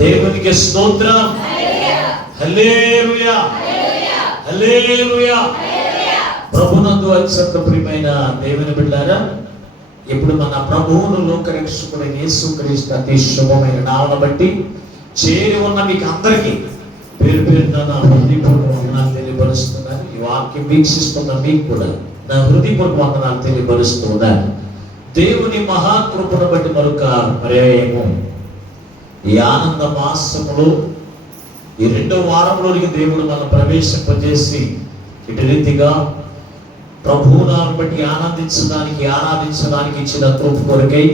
దేవునికి స్తోత్రం. హల్లెలూయా, హల్లెలూయా. ప్రభునందు అత్యంత ప్రియమైన దేవుని బిడ్డలారా, ఇప్పుడు మన ప్రభువును లోకరక్షకుడైన యేసుక్రీస్తు అతి శుభమైన నామమును బట్టి చేరి ఉన్న మీకు అందరికీ పేరు పేరున నా హృదయపూర్వక వందనాలు తెలియపరుస్తున్నాను. ఈ వాక్యం వీక్షిస్తున్న మీకు కూడా నా హృదయపూర్వక వందనాలు తెలియపరుస్తున్నాను. దేవుని మహాకృపను బట్టి మరొక పర్యాయము ఈ ఆనంద మాసములో ఈ 2వ వారంలోనికి దేవుడు మనం ప్రవేశింపజేసి ఇటు రీతిగా ప్రభువును బట్టి ఆరాధించడానికి ఇచ్చిన కృప కొరకై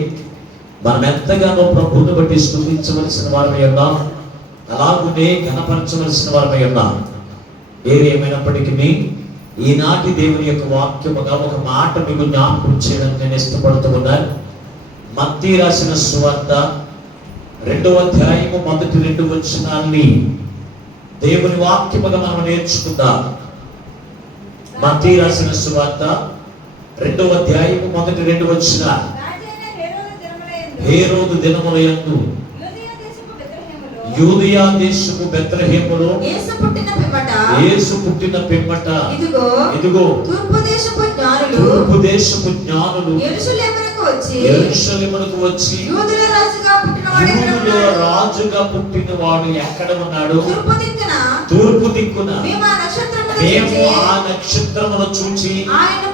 మనం ఎంతగానో ప్రభువును బట్టి స్తుతించవలసిన వారమై ఉన్నాం, అలాగునే ఘనపరచవలసిన వారమై ఉన్నాం. ఏమైనప్పటికీ ఈనాటి దేవుని యొక్క వాక్యముగా ఒక మాట మీకు జ్ఞాపకం చేయడానికి నేను ఇష్టపడుతూ ఉన్నాను. మత్తయి రాసిన సువార్త 2వ అధ్యాయము మొదటి 2 వచనాల్ని దేవుని వాక్యముగా మనం నేర్చుకుందాం. మత్తయి రాసిన సువార్త 2వ అధ్యాయము మొదటి 2 వచనాలు. హేరోదు దినములయందు యూదయ దేశపు బెత్లెహేములో యేసు పుట్టిన పిమ్మట ఇదిగో తూర్పు దేశపు జ్ఞానులు యెరూషలేమునకు వచ్చి యూదుల రాజుగా పుట్టిన వాడు ఎక్కడ ఉన్నాడు? తూర్పు దిక్కున. మేము ఆ నక్షత్రమును చూచి ఆయనను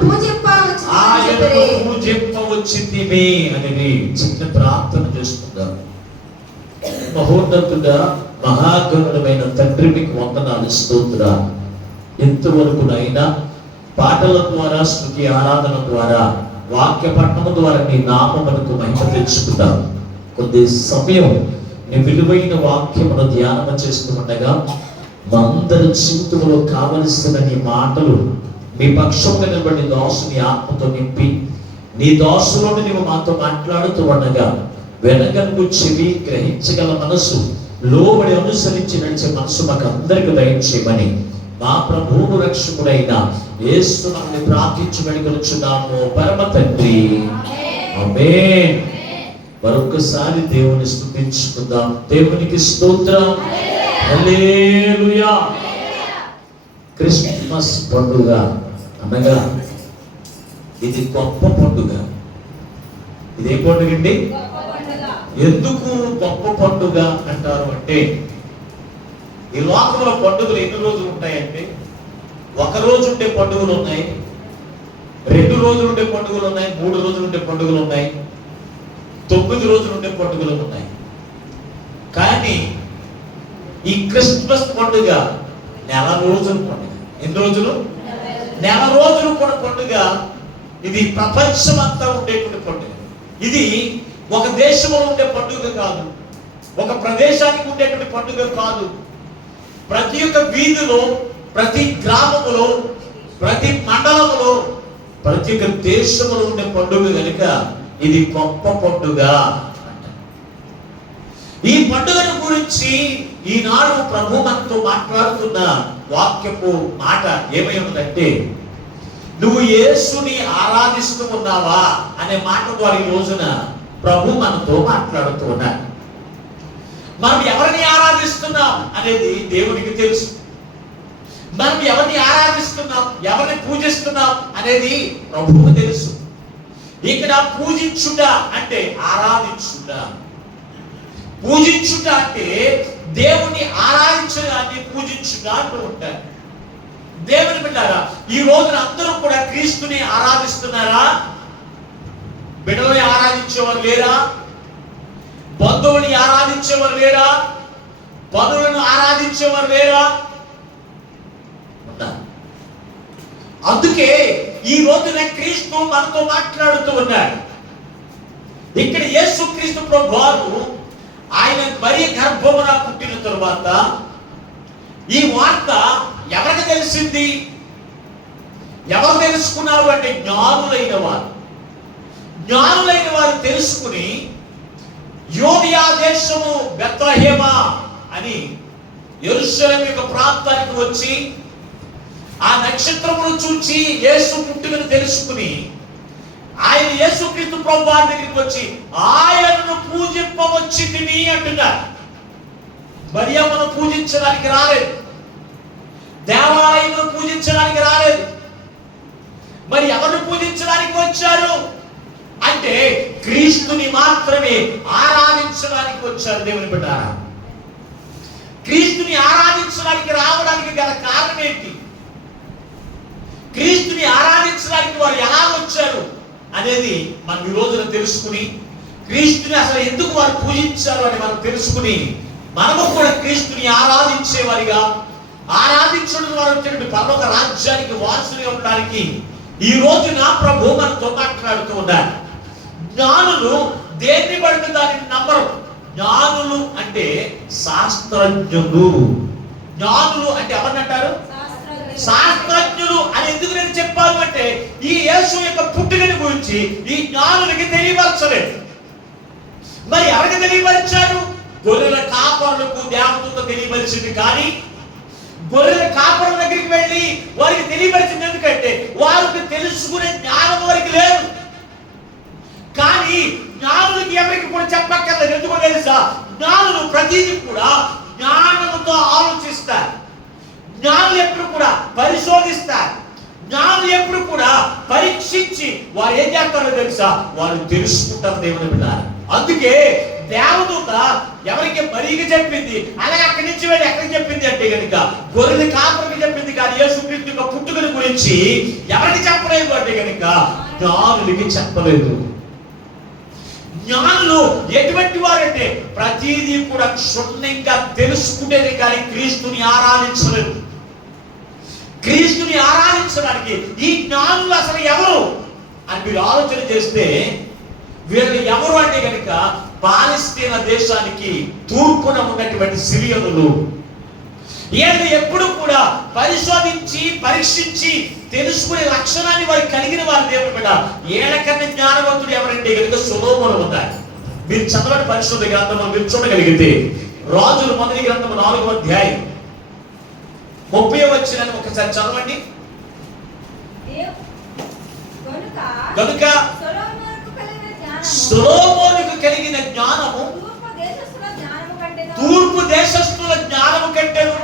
పూజింపవచ్చితిమి అని చిన్న ప్రార్థన చేస్తున్నాం. మహోన్నతుడా, మహాగణుడమైన తండ్రి, మీకు వందనాలు, స్తోత్రాలు. ఇంతవరకునైనా పాటల ద్వారా, స్తుతి ఆరాధన ద్వారా, వాక్య పఠనము ద్వారా నీ నామమునకు మహిమ తెచ్చుకుంటాం. కొద్ది సమయం నీ విలువైన వాక్యమును ధ్యానం చేస్తూ ఉండగా మా అందరి జీవితంలో కావలసిన నీ మాటలు మీ పక్షంగా నిలబడి దాసుని ఆత్మతో నింపి నీ దాసులోని నీవు మాతో మాట్లాడుతూ ఉండగా వెనకను చెవి, గ్రహించగల మనసు, లోబడి అనుసరించి నడిచే మనసు మాకు అందరికి దయచేయమని మా ప్రభువును రక్షకుడైన యేసు నామమున ప్రార్థించి వేడుకొనుచున్నాము పరమ తండ్రి, ఆమేన్. మరొకసారి దేవుని స్తుతించుకుందాం. దేవునికి స్తోత్రం. హల్లెలూయా. క్రిస్మస్ పండుగ అనగా ఇది గొప్ప పండుగ. ఇదే పండుగ అండి. ఎందుకు గొప్ప పండుగ అంటారు అంటే, ఈ లోకంలో పండుగలు ఎన్ని రోజులు ఉంటాయంటే, 1 రోజు ఉండే పండుగలు ఉన్నాయి, 2 రోజులు ఉండే పండుగలు ఉన్నాయి, 3 రోజులు ఉండే పండుగలు ఉన్నాయి, 9 రోజులు ఉండే పండుగలు ఉన్నాయి. కానీ ఈ క్రిస్మస్ పండుగ నెల రోజుల పండుగ. ఎన్ని రోజులు? నెల రోజులు కూడా పండుగ. ఇది ప్రపంచం అంతా ఉండేటువంటి పండుగ. ఇది ఒక దేశంలో ఉండే పండుగ కాదు, ఒక ప్రదేశానికి ఉండేటువంటి పండుగ కాదు. ప్రతి ఒక్క వీధిలో, ప్రతి గ్రామములో, ప్రతి మండలములో, ప్రతి ఒక్క దేశంలో ఉండే పండుగ కనుక ఇది గొప్ప పండుగ. ఈ పండుగను గురించి ఈనాడు ప్రభు మనతో మాట్లాడుతున్న వాక్యపు మాట ఏమై ఉందంటే, నువ్వు యేసుని ఆరాధిస్తూ ఉన్నావా అనే మాట ద్వారా ఈ రోజున ప్రభు మనతో మాట్లాడుతూ ఉన్నాడు. మనం ఎవరిని ఆరాధిస్తున్నాం అనేది దేవునికి తెలుసు. మనం ఎవరిని ఆరాధిస్తున్నాం, ఎవరిని పూజిస్తున్నాం అనేది ప్రభువుకు తెలుసు. ఇక్కడ పూజించుట అంటే ఆరాధించుట, పూజించుట అంటే దేవుని ఆరాధించడాన్ని పూజించుట అంటూ ఉంటారు. దేవుని బిడ్డలారా, ఈ రోజున అందరూ కూడా క్రీస్తుని ఆరాధిస్తున్నారా? బిడ్డలని ఆరాధించేవారు లేరా? బంధువుని ఆరాధించేవారు లేరా? పనులను ఆరాధించేవారు లేరా? అందుకే ఈ రోజున క్రీస్తు మనతో మాట్లాడుతూ ఉన్నాడు. ఇక్కడ యేసు క్రీస్తు ప్రభువారు ఆయన మరి గర్భమున పుట్టిన తరువాత ఈ వార్త ఎవరికి తెలిసింది? ఎవరు తెలుసుకున్నారు అంటే జ్ఞానులైన వారు తెలుసుకుని యూదయ దేశము బెత్లెహేమ అని యెరూషలేము యొక్క ప్రాంతానికి వచ్చి ఆ నక్షత్రమును చూచి యేసు పుట్టుకను తెలుసుకుని ఆయన యేసుక్రీస్తు ప్రభువారి దగ్గరికి వచ్చి ఆయనను పూజింపవచ్చితిని అంటున్నారు. మరియమ్మను పూజించడానికి రాలేదు, దేవాలయంలో పూజించడానికి రాలేదు. మరి ఎవరిని పూజించడానికి వచ్చారు అంటే క్రీస్తుని మాత్రమే ఆరాధించడానికి వచ్చారు. దేవుని బిడ్డారా, క్రీస్తుని ఆరాధించడానికి రావడానికి గల కారణం ఏంటి? క్రీస్తుని ఆరాధించడానికి వారు ఎలా వచ్చారు అనేది మనం ఈ రోజున తెలుసుకుని, క్రీస్తుని అసలు ఎందుకు వారు పూజించారు అని మనం తెలుసుకుని, మనము కూడా క్రీస్తుని ఆరాధించే వారిగా, ఆరాధించడం ద్వారా వచ్చినటువంటి పరలోక రాజ్యానికి వారసులుగా ఉండడానికి ఈ రోజున ప్రభు మనతో మాట్లాడుతూ ఉన్నారు. జ్ఞానులు దేన్ని బట్టి దానిని నమ్మరు. జ్ఞానులు అంటే శాస్త్రజ్ఞులు. జ్ఞానులు అంటే ఎవరినంటారు? శాస్త్రజ్ఞులు అని ఎందుకు నేను చెప్పాను అంటే ఈ యేసు యొక్క పుట్టుకని గురించి ఈ జ్ఞానులకి తెలియపరచలేదు. మరి ఎవరికి తెలియపరిచారు? గొర్రెల కాపరులకు దేవతతో తెలియపరిచింది. కానీ గొర్రెల కాపరుల దగ్గరికి వెళ్ళి వారికి తెలియపరిచింది ఎందుకంటే వారికి తెలుసుకునే జ్ఞానం వారికి లేదు. కానీ జ్ఞానులకి ఎవరికి కూడా చెప్పక్కర్లేదు. ఎందుకో తెలుసా? జ్ఞానులు ప్రతిదీ కూడా జ్ఞానంతో ఆలోచిస్తారు. జ్ఞానులు ఎప్పుడు కూడా పరిశోధిస్తారు. జ్ఞానులు ఎప్పుడు కూడా పరీక్షించి వారు ఏం చేస్తారో తెలుసా? వారు తెలుసుకుంటారు. దేవుని బిడ్డలారా, అందుకే దేవదూత ఎవరికి మరీకి చెప్పింది, అలాగే అక్కడి నుంచి వెళ్ళి ఎక్కడికి చెప్పింది అంటే కనుక గొర్రెల కాపరికి చెప్పింది. కానీ యేసుక్రీస్తు యొక్క పుట్టుకల గురించి ఎవరికి చెప్పలేదు అంటే కనుక జ్ఞానులకి చెప్పలేదు. జ్ఞానులు ఎటువంటి వారంటే ప్రతిదీ కూడా క్షుణ్ణంగా తెలుసుకునేది, కానీ క్రీస్తుని ఆరాధించలేదు. క్రీస్తుని ఆరాధించడానికి ఈ జ్ఞానులు అసలు ఎవరు అని మీరు ఆలోచన చేస్తే వీళ్ళు ఎవరు అంటే కనుక పాలస్తీనా దేశానికి తూర్పున ఉన్నటువంటి సిరియనులు. వీళ్ళు ఎప్పుడు కూడా పరిశోధించి పరీక్షించి తెలుసుకునే లక్షణాన్ని వారు కలిగిన వారు. దేవుని బిడ్డ, ఏళ్ళకన్నా జ్ఞానవంతుడు ఎవరంటే కనుక సొలొమోను ఉన్నారు. మీరు చదవని పరిశుద్ధ గ్రంథంలో మీరు చూడగలిగితే రాజుల మొదటి గ్రంథం 4వ అధ్యాయం 30వ వచనాన్ని ఒకసారి చదవండి. కనుక సొలొమోనుకు కలిగిన జ్ఞానము తూర్పు దేశస్థుల జ్ఞానము కంటేను,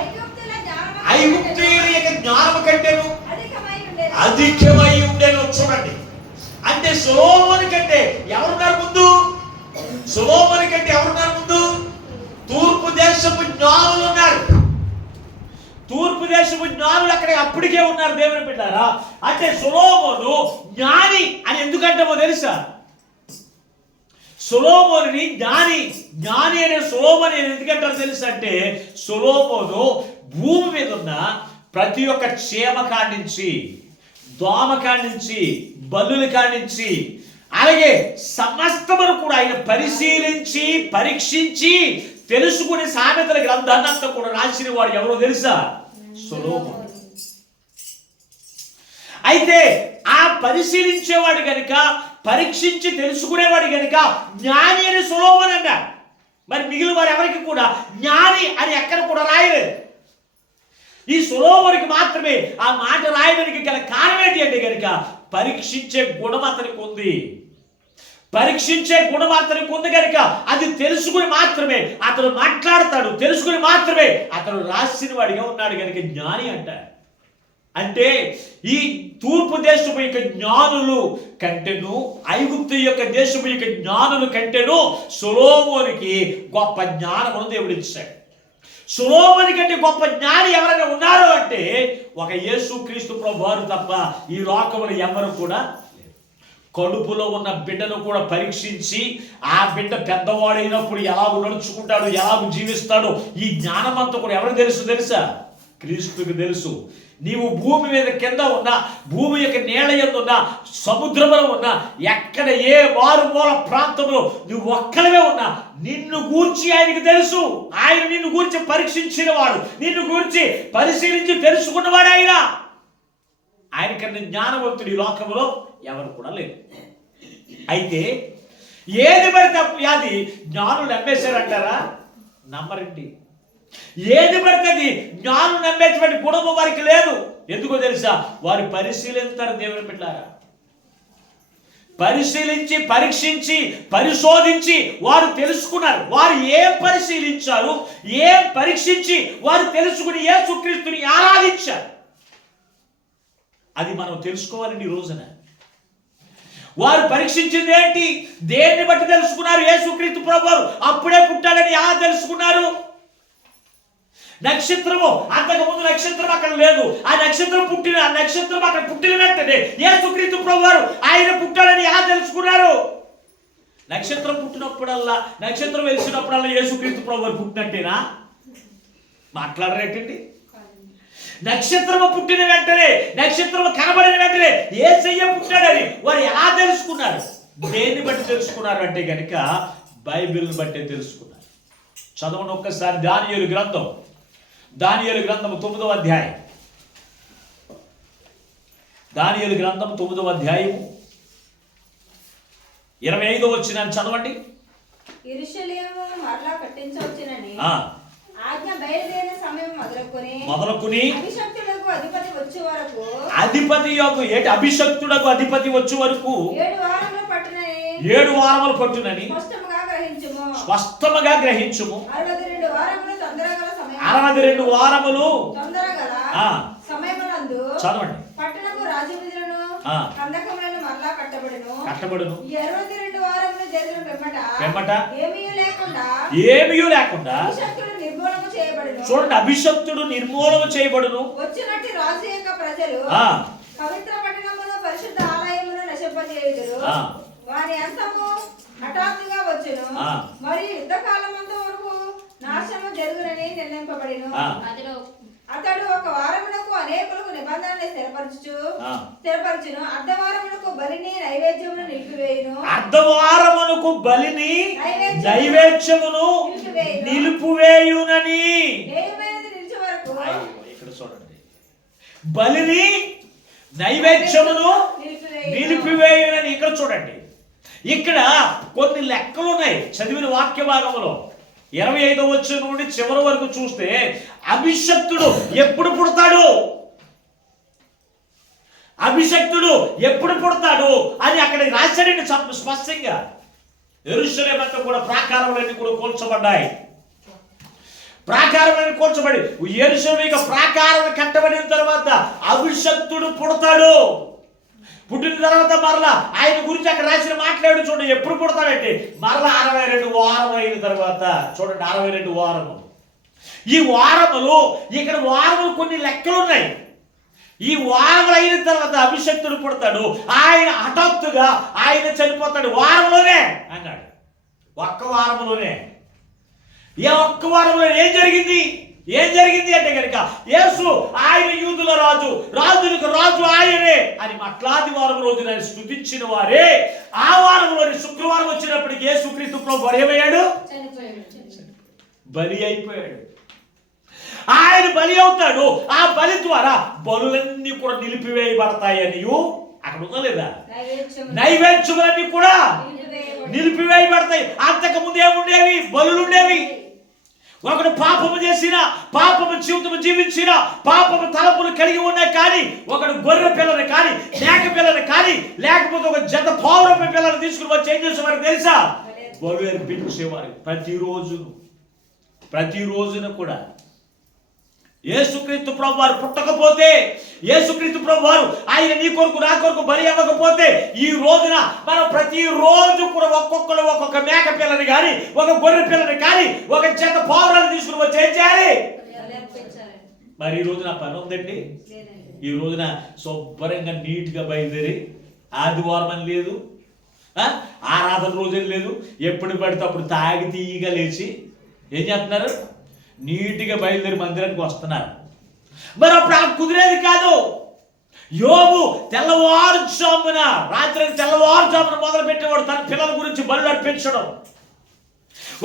ఐగుప్తీయుల యొక్క జ్ఞానము కంటేను అధికమై ఉండేను. చూడండి, అంటే సొలొమోను కంటే ఎవరున్నారు ముందు? సొలొమోను కంటే ఎవరున్నారు ముందు? తూర్పు దేశపు జ్ఞానులు ఉన్నారు. తూర్పు దేశపు జ్ఞానులు అక్కడ అప్పటికే ఉన్నారు. దేవుని బిడ్డారా, అంటే సొలొమోను జ్ఞాని అని ఎందుకంటామో తెలుసా? సొలొమోనుని జ్ఞాని అనే సొలొమోను ఎందుకంటారో తెలుసా అంటే సొలొమోను భూమి మీద ఉన్న ప్రతి ఒక్క చీమ కాడించి, దోమ కాడించి, బల్లుల కాడించి, అలాగే సమస్తమును కూడా ఆయన పరిశీలించి పరీక్షించి తెలుసుకునే సామెతల గ్రంథాన్ని అంతా కూడా రాసిన వాడు ఎవరో తెలుసా? సొలొమోను. అయితే ఆ పరిశీలించేవాడు గనుక, పరీక్షించి తెలుసుకునేవాడు గనుక జ్ఞాని అని సొలొమోను అన్నాడు. మరి మిగిలిన వారు ఎవరికి కూడా జ్ఞాని అని ఎక్కడ కూడా రాయలేదు. ఈ సొలొమోనుకి మాత్రమే ఆ మాట రాయడానికి గల కారణం ఏంటి అంటే కనుక పరీక్షించే గుణం అతనికి ఉంది. పరీక్షించే గుణం అతనికి ఉంది కనుక అది తెలుసుకుని మాత్రమే అతను మాట్లాడతాడు, తెలుసుకుని మాత్రమే అతను రాసిన వాడిగా ఉన్నాడు కనుక జ్ఞాని అంటారు. అంటే ఈ తూర్పు దేశపు యొక్క జ్ఞానులు కంటేను, ఐగుప్తు యొక్క దేశపు యొక్క జ్ఞానులు కంటేను సొలొమోనుకి గొప్ప జ్ఞానమును దేవుడు ఇచ్చాడు. సొలొమోను కంటే గొప్ప జ్ఞాని ఎవరైనా ఉన్నారు అంటే ఒక యేసుక్రీస్తు ప్రభువారు తప్ప ఈ లోకములో ఎవరు కూడా. కడుపులో ఉన్న బిడ్డను కూడా పరీక్షించి ఆ బిడ్డ పెద్దవాడైనప్పుడు ఎలాగ నడుచుకుంటాడు, ఎలాగ జీవిస్తాడు, ఈ జ్ఞానం అంతా కూడా ఎవరికి తెలుసా? క్రీస్తుకి తెలుసు. నీవు భూమి మీద కింద ఉన్నా, భూమి యొక్క నేల యందు ఉన్నా, సముద్రంలో ఉన్నా, ఎక్కడ ఏ మారుమూల ప్రాంతంలో నువ్వు ఒక్కడవే ఉన్నా నిన్ను గూర్చి ఆయనకి తెలుసు. ఆయన నిన్ను గూర్చి పరీక్షించిన వాడు, నిన్ను గూర్చి పరిశీలించి తెలుసుకున్నవాడు ఆయన. ఆయనకన్నా జ్ఞానవంతుడు ఈ లోకంలో ఎవరు కూడా లేరు. అయితే ఏది పడితే అది జ్ఞానులు నమ్మేశారంటారా? నమ్మరండి. ఏది పడుతుంది జ్ఞానం నమ్మేటువంటి గుణము వారికి లేదు. ఎందుకో తెలుసా? వారు పరిశీలిస్తారు. దేవుని బిడ్డలారా, పరిశీలించి పరీక్షించి పరిశోధించి వారు తెలుసుకున్నారు. వారు ఏం పరిశీలించారు, ఏం పరీక్షించి వారు తెలుసుకుని యేసుక్రీస్తుని ఆరాధించారు. అది మనం తెలుసుకోవాలండి ఈ రోజున. వారు పరీక్షించింది ఏంటి? దేన్ని బట్టి తెలుసుకున్నారు? యేసుక్రీస్తు ప్రభువారు అప్పుడే పుట్టాడని ఎలా తెలుసుకున్నారు? నక్షత్రము, అంతకుముందు నక్షత్రం అక్కడ లేదు. ఆ నక్షత్రం అక్కడ పుట్టిన వెంటనే యేసుక్రీస్తు ప్రభువారు ఆయన పుట్టాడని ఎలా తెలుసుకున్నారు? నక్షత్రం పుట్టినప్పుడల్లా, నక్షత్రం వెలిసినప్పుడల్లా యేసుక్రీస్తు ప్రభువారు పుట్టినట్టేనా? మాట్లాడరేటండి. నక్షత్రము పుట్టిన వెంటనే, నక్షత్రము కనబడిన వెంటనే యేసయ్య పుట్టాడని వారు ఎలా తెలుసుకున్నారు? దేన్ని బట్టి తెలుసుకున్నారు అంటే కనుక బైబిల్ని బట్టి తెలుసుకున్నారు. చదవండి ఒక్కసారి దానియేలు గ్రంథం 9వ అధ్యాయం. దానియేలు గ్రంథం 9వ అధ్యాయము 25వ వచనాన్ని చదవండి. యెరూషలేము మరలా కట్టించవచ్చునని ఆజ్ఞ బయలుదేరిన సమయం మొదలుకొని అభిషక్తులకు అధిపతి వచ్చే వరకు అభిషక్తుడకు అధిపతి వచ్చే వరకు 7 వారములు పట్టునని స్పష్టముగా గ్రహించుము. 62 వారములు సమయమునందు చదవండి. పట్టణము రాజవీధులను కందకములను మరలా కట్టబడును. 62 వారములు జరిగిన పిమ్మట ఏమీ లేకుండా చూడండి, అభిషక్తుడు నిర్మూలన చేయబడును. వచ్చినట్టు రాజు యొక్క ప్రజలు పవిత్ర పట్టణమును పరిశుద్ధ ఆలయమును నశింపజేయుదురు. వారి అంతము హఠాత్తుగా వచ్చును. మరి యుద్ధ కాలమంతా వరకు నాశనము జరుగునని నిర్ణయింపబడిను. అతడు ఒక వారమునకు అనేకులకు నిబంధనలు స్థిరపరచును. అర్ధవారమునకు బలిని నైవేద్యమును నిలిపివేయును. అర్ధవారమునకు బలిని నైవేద్యమును నిలిపివేయునని. నిలిచే వరకు ఇక్కడ చూడండి, బలిని నైవేద్యమును నిలిపివేయునని. ఇక్కడ చూడండి, ఇక్కడ కొన్ని లెక్కలు ఉన్నాయి చదివిన వాక్య భాగంలో. 25వ వచనం నుండి చివరి వరకు చూస్తే అభిషక్తుడు ఎప్పుడు పుడతాడు, అభిషక్తుడు ఎప్పుడు పుడతాడు అని అక్కడ రాశాడండి స్పష్టంగా. యెరూషలేము అంతా కూడా ప్రాకారములన్నీ కూడా కూల్చబడ్డాయి. ప్రాకారములన్నీ కూల్చబడి యెరూషలేము ప్రాకారం కట్టబడిన తర్వాత అభిషక్తుడు పుడతాడు. పుట్టిన తర్వాత మరలా ఆయన గురించి అక్కడ రాసిన మాట్లాడు చూడండి. ఎప్పుడు పుడతాడంటే మరలా 62 వారం అయిన తర్వాత. చూడండి, 62 వారము. ఈ వారములు, ఇక్కడ వారములు కొన్ని లెక్కలు ఉన్నాయి. ఈ వారములు అయిన తర్వాత అభిషక్తుడు పుడతాడు. ఆయన హఠాత్తుగా ఆయన చనిపోతాడు. వారంలోనే అన్నాడు, ఒక్క వారంలోనే. ఒక్క వారంలో ఏం జరిగింది అంటే కనుక యేసు ఆయన యూదుల రాజు, రాజులకు రాజు ఆయనే అని అట్లాది వారం రోజున స్తుతించిన వారే ఆ వారంలోని శుక్రవారం వచ్చినప్పటికీ యేసుక్రీస్తు ప్రభువు ఏమయ్యాడు? బలి అయిపోయాడు. ఆయన బలి అవుతాడు. ఆ బలి ద్వారా బలులన్నీ కూడా నిలిపివేయబడతాయని అక్కడ ఉందా లేదా? నైవేద్యములన్నీ కూడా నిలిపివేయబడతాయి. అంతకు ముందు ఏముండేవి? బలులు ఉండేవి. ఒకడు పాపము చేసిన, పాపము జీవితము జీవించిన, పాపము తలపులు కలిగి ఉన్నాయి కానీ ఒకడు గొర్రె పిల్లని కానీ మేక పిల్లని కానీ లేకపోతే ఒక జత పౌరపు పిల్లని తీసుకుని వచ్చి ఏం చేసేవారు తెలుసా? బలు అర్పించేవారు. ప్రతిరోజున కూడా యేసుక్రీస్తు ప్రభువారు పుట్టకపోతే, యేసుక్రీస్తు ప్రభువారు ఆయన నీ కొరకు నా కొరకు బలి అవ్వకపోతే ఈ రోజున మనం ప్రతిరోజు కూడా ఒక్కొక్కరు ఒక్కొక్క మేక పిల్లని కానీ ఒక గొర్రె పిల్లని కానీ ఒక జత పావురాలు తీసుకుని వచ్చి ఏం చేయాలి? మరి ఈ రోజున పని ఉందండి. ఈ రోజున శుభ్రంగా నీట్గా బయలుదేరి ఆదివారం అని లేదు, ఆరాధన రోజుని లేదు, ఎప్పుడు పడితే అప్పుడు తాగి తీయగా లేచి ఏం చేస్తున్నారు? నీట్గా బయలుదేరి మందిరానికి వస్తున్నారు. మరి అప్పుడు ఆ కుదిరేది కాదు. యోబు తెల్లవారుజామున, తెల్లవారుజామున మొదలు పెట్టేవాడు తన పిల్లల గురించి బలి అర్పించడం.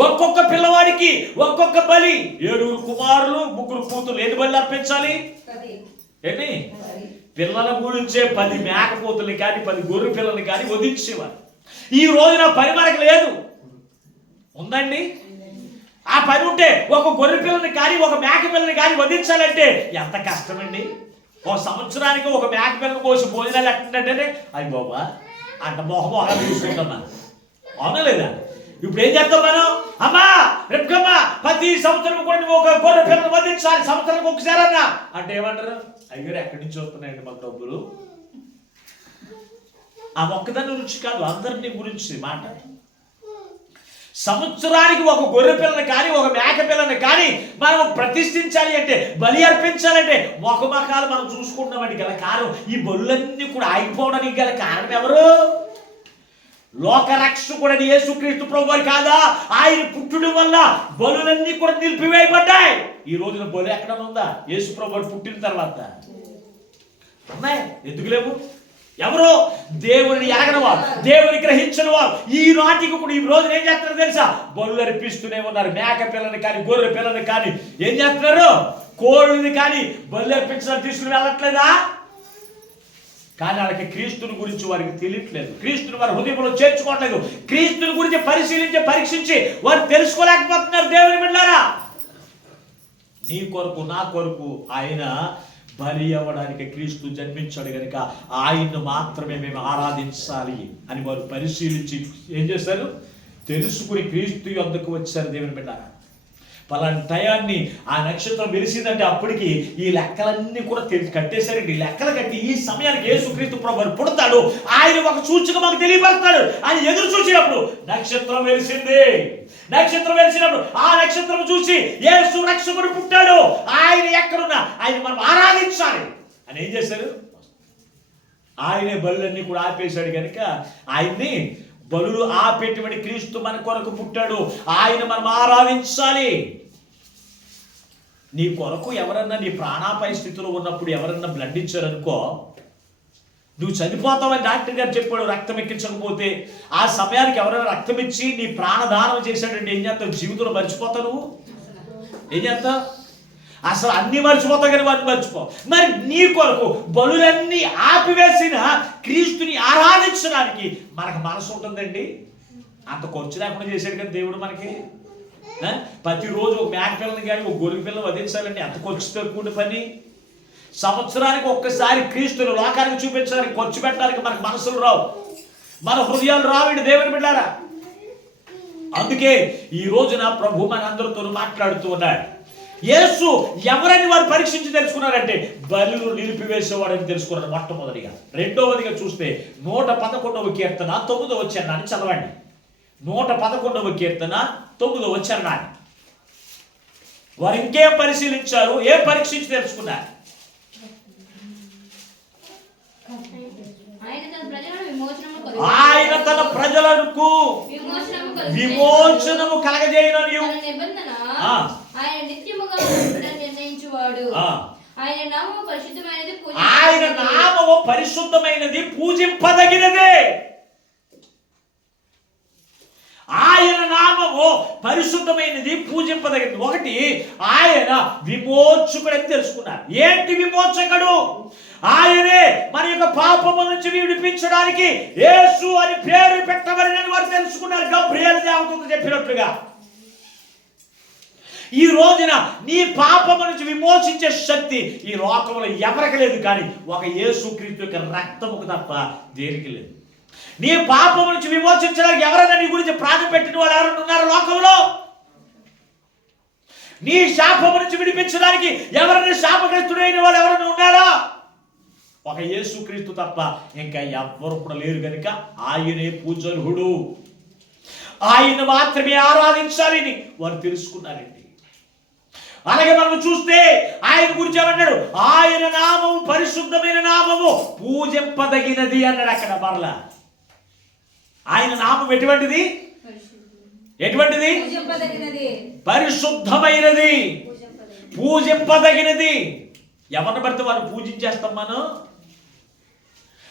ఒక్కొక్క పిల్లవాడికి ఒక్కొక్క బలి. 7 కుమారులు 3 కూతురు. ఏది బలి అర్పించాలి? ఏంటి? పిల్లల గురించే 10 మేకపోతుల్ని కానీ 10 గొర్రె పిల్లల్ని కానీ వధించేవారు. ఈ రోజున పని మనకు లేదు, ఉందండి. ఆ పని ఉంటే ఒక గొర్రె పిల్లని కానీ ఒక మేక పిల్లని కానీ వధించాలంటే ఎంత కష్టమండి. ఒక సంవత్సరానికి ఒక మేక పిల్లని కోసి భోజనాలు ఎట్టుందంటే అయ్యి బాబా అంట మొహమొహాలు చూసుకుంటాం మనం. అవునా లేదా? ఇప్పుడు ఏం చేస్తాం మనం? అమ్మా రెప్పమ్మ ప్రతి సంవత్సరం కూడా నువ్వు ఒక గొర్రె పిల్లలు వధించాలి, సంవత్సరానికి ఒకసారి అన్నా అంటే ఏమంటారు? అయ్యారు ఎక్కడి నుంచి వస్తున్నాయండి మాకు డబ్బులు? ఆ ఒక్కదాని గురించి కాదు, అందరినీ గురించి మాట. సంవత్సరానికి ఒక గొర్రె పిల్లని కానీ ఒక మేక పిల్లని కానీ మనం ప్రతిష్ఠించాలి అంటే, బలి అర్పించాలంటే మొఖమొఖాలు మనం చూసుకుంటున్నామండి. గల కారణం, ఈ బలులన్నీ కూడా ఆగిపోవడానికి గల కారణం ఎవరు? లోకరక్షకుడని యేసుక్రీస్తు ప్రభువారు కాదా? ఆయన పుట్టడం వల్ల బలులన్నీ కూడా నిలిపివేయబడ్డాయి. ఈ రోజున బలు ఎక్కడ ఉందా? యేసు ప్రభువారు పుట్టిన తర్వాత ఉన్నాయి. ఎందుకు లేవు? ఎవరో దేవుని ఎరగని వారు, దేవుని గ్రహించిన వారు ఈ నాటికి కూడా ఈ రోజున ఏం చేస్తున్నారు తెలుసా? బలు అర్పిస్తూనే ఉన్నారు. మేక పిల్లని కానీ గొర్రె పిల్లని కానీ ఏం చేస్తున్నారు? కోళ్ళని కానీ బలు అర్పించడానికి తీసుకుని వెళ్ళట్లేదా? కానీ వాళ్ళకి క్రీస్తుని గురించి వారికి తెలియట్లేదు. క్రీస్తుని వారి హృదయంలో చేర్చుకోవట్లేదు. క్రీస్తుని గురించి పరిశీలించి పరీక్షించి వారు తెలుసుకోలేకపోతున్నారు. దేవుని బిడ్డలారా, నీ కొరకు నా కొరకు ఆయన బలి అవ్వడానికి క్రీస్తు జన్మించాడు కనుక ఆయన్ను మాత్రమే మేము ఆరాధించాలి అని వారు పరిశీలించి ఏం చేస్తారు? తెలుసుకుని క్రీస్తు యొద్దకు వచ్చారు. దేవుని బిడ్డలారా, పలాంటి టయాన్ని ఆ నక్షత్రం వెలిసిందంటే అప్పటికి ఈ లెక్కలన్నీ కూడా కట్టేశారండి. లెక్కలు కట్టి ఈ సమయానికి యేసుక్రీస్తు ప్రభువు పుడతాడు, ఆయన ఒక సూచక మాకు తెలియపడతాడు అని ఎదురు చూసినప్పుడు నక్షత్రం వెలిసింది. నక్షత్రం వెలిసినప్పుడు ఆ నక్షత్రం చూసి యేసు రక్షకుడు పుట్టాడు, ఆయన ఎక్కడున్నా ఆయన మనం ఆరాధించాలి అని ఏం చేశారు? ఆయనే బలులన్నీ కూడా ఆపేశాడు కనుక ఆయన్ని బలులు ఆపేటువంటి క్రీస్తు మన కొరకు పుట్టాడు, ఆయన మనం ఆరాధించాలి. నీ కొరకు ఎవరన్నా నీ ప్రాణాపాయ స్థితిలో ఉన్నప్పుడు ఎవరన్నా బ్లడ్ ఇచ్చారనుకో, నువ్వు చనిపోతావని డాక్టర్ గారు చెప్పాడు. రక్తం ఎక్కించకపోతే ఆ సమయానికి ఎవరైనా రక్తం ఇచ్చి నీ ప్రాణదానం చేశాడంటే ఏం చేస్తావు? జీవితంలో మర్చిపోతావు. నువ్వు ఏం చేస్తావు? అసలు అన్ని మర్చిపోతావు కానీ వాటిని మర్చిపో. మరి నీ కొరకు బలులన్నీ ఆపివేసిన క్రీస్తుని ఆరాధించడానికి మనకు మనసు ఉంటుందండి. అంత ఖర్చు లేకుండా చేశాడు కదా దేవుడు మనకి. ప్రతిరోజు ఒక మేక పిల్లని కానీ ఒక గొర్రె పిల్లని వధించాలంటే ఎంత ఖర్చుతో కూడిన పని. సంవత్సరానికి ఒక్కసారి క్రీస్తుని లోకానికి చూపించడానికి ఖర్చు పెట్టడానికి మనకు మనసులు రావు, మన హృదయాలు రావండి దేవుని బిడ్డారా. అందుకే ఈ రోజున ప్రభు మనందరితో మాట్లాడుతూ ఉన్నాడు. యేసు ఎవరని వారు పరీక్షించి తెలుసుకున్నారంటే బలులు నిలిపివేసేవాడని తెలుసుకున్నారు మొట్టమొదటిగా. రెండవదిగా చూస్తే 111వ కీర్తన 9వ వచనాన్ని చదవండి. 111వ కీర్తన 9వ వచనాన్ని వారు ఇంకేం పరిశీలించారు, ఏం పరీక్షించి తెలుసుకున్నారు? ఆయన తన ప్రజలకు విమోచనము కలగజేయనని ఆయన నామము పరిశుద్ధమైనది పూజింపదగినదే. ఆయన నామము పరిశుద్ధమైనది పూజింపదగినది. ఒకటి, ఆయన విమోచకుడు అని తెలుసుకున్నారు. ఏంటి విమోచకుడు? ఆయనే మన యొక్క పాపము నుంచి విడిపించడానికి యేసు అని పేరు పెట్టబడినని వారు తెలుసుకున్నారు. గబ్రియేలు దేవదూత చెప్పినట్లుగా ఈ రోజున నీ పాపము నుంచి విమోచించే శక్తి ఈ లోకంలో ఎవరికి లేదు, కానీ ఒక యేసుక్రీస్తు యొక్క రక్తముకు తప్ప దేనికి లేదు. నీ పాపము నుంచి విమోచించడానికి ఎవరైనా నీ గురించి ప్రాణం పెట్టిన వాళ్ళు ఎవరైనా ఉన్నారు లోకంలో? నీ శాపము నుంచి విడిపించడానికి ఎవరైనా శాపగ్రస్తుడైన వాళ్ళు ఎవరైనా ఉన్నారా? ఒక యేసుక్రీస్తు తప్ప ఇంకా ఎవ్వరు కూడా లేరు కనుక ఆయనే పూజర్హుడు, ఆయన మాత్రమే ఆరాధించాలని వారు తెలుసుకున్నారండి. అలాగే మనం చూస్తే ఆయన గురించి ఏమన్నాడు? ఆయన నామము పరిశుద్ధమైన నామము పూజింపదగినది అన్నాడు అక్కడ. మరలా ఆయన నామం ఎటువంటిది? ఎటువంటిది? పరిశుద్ధమైనది, పూజింపదగినది. ఎవరిని పడితే వారు పూజించేస్తాం.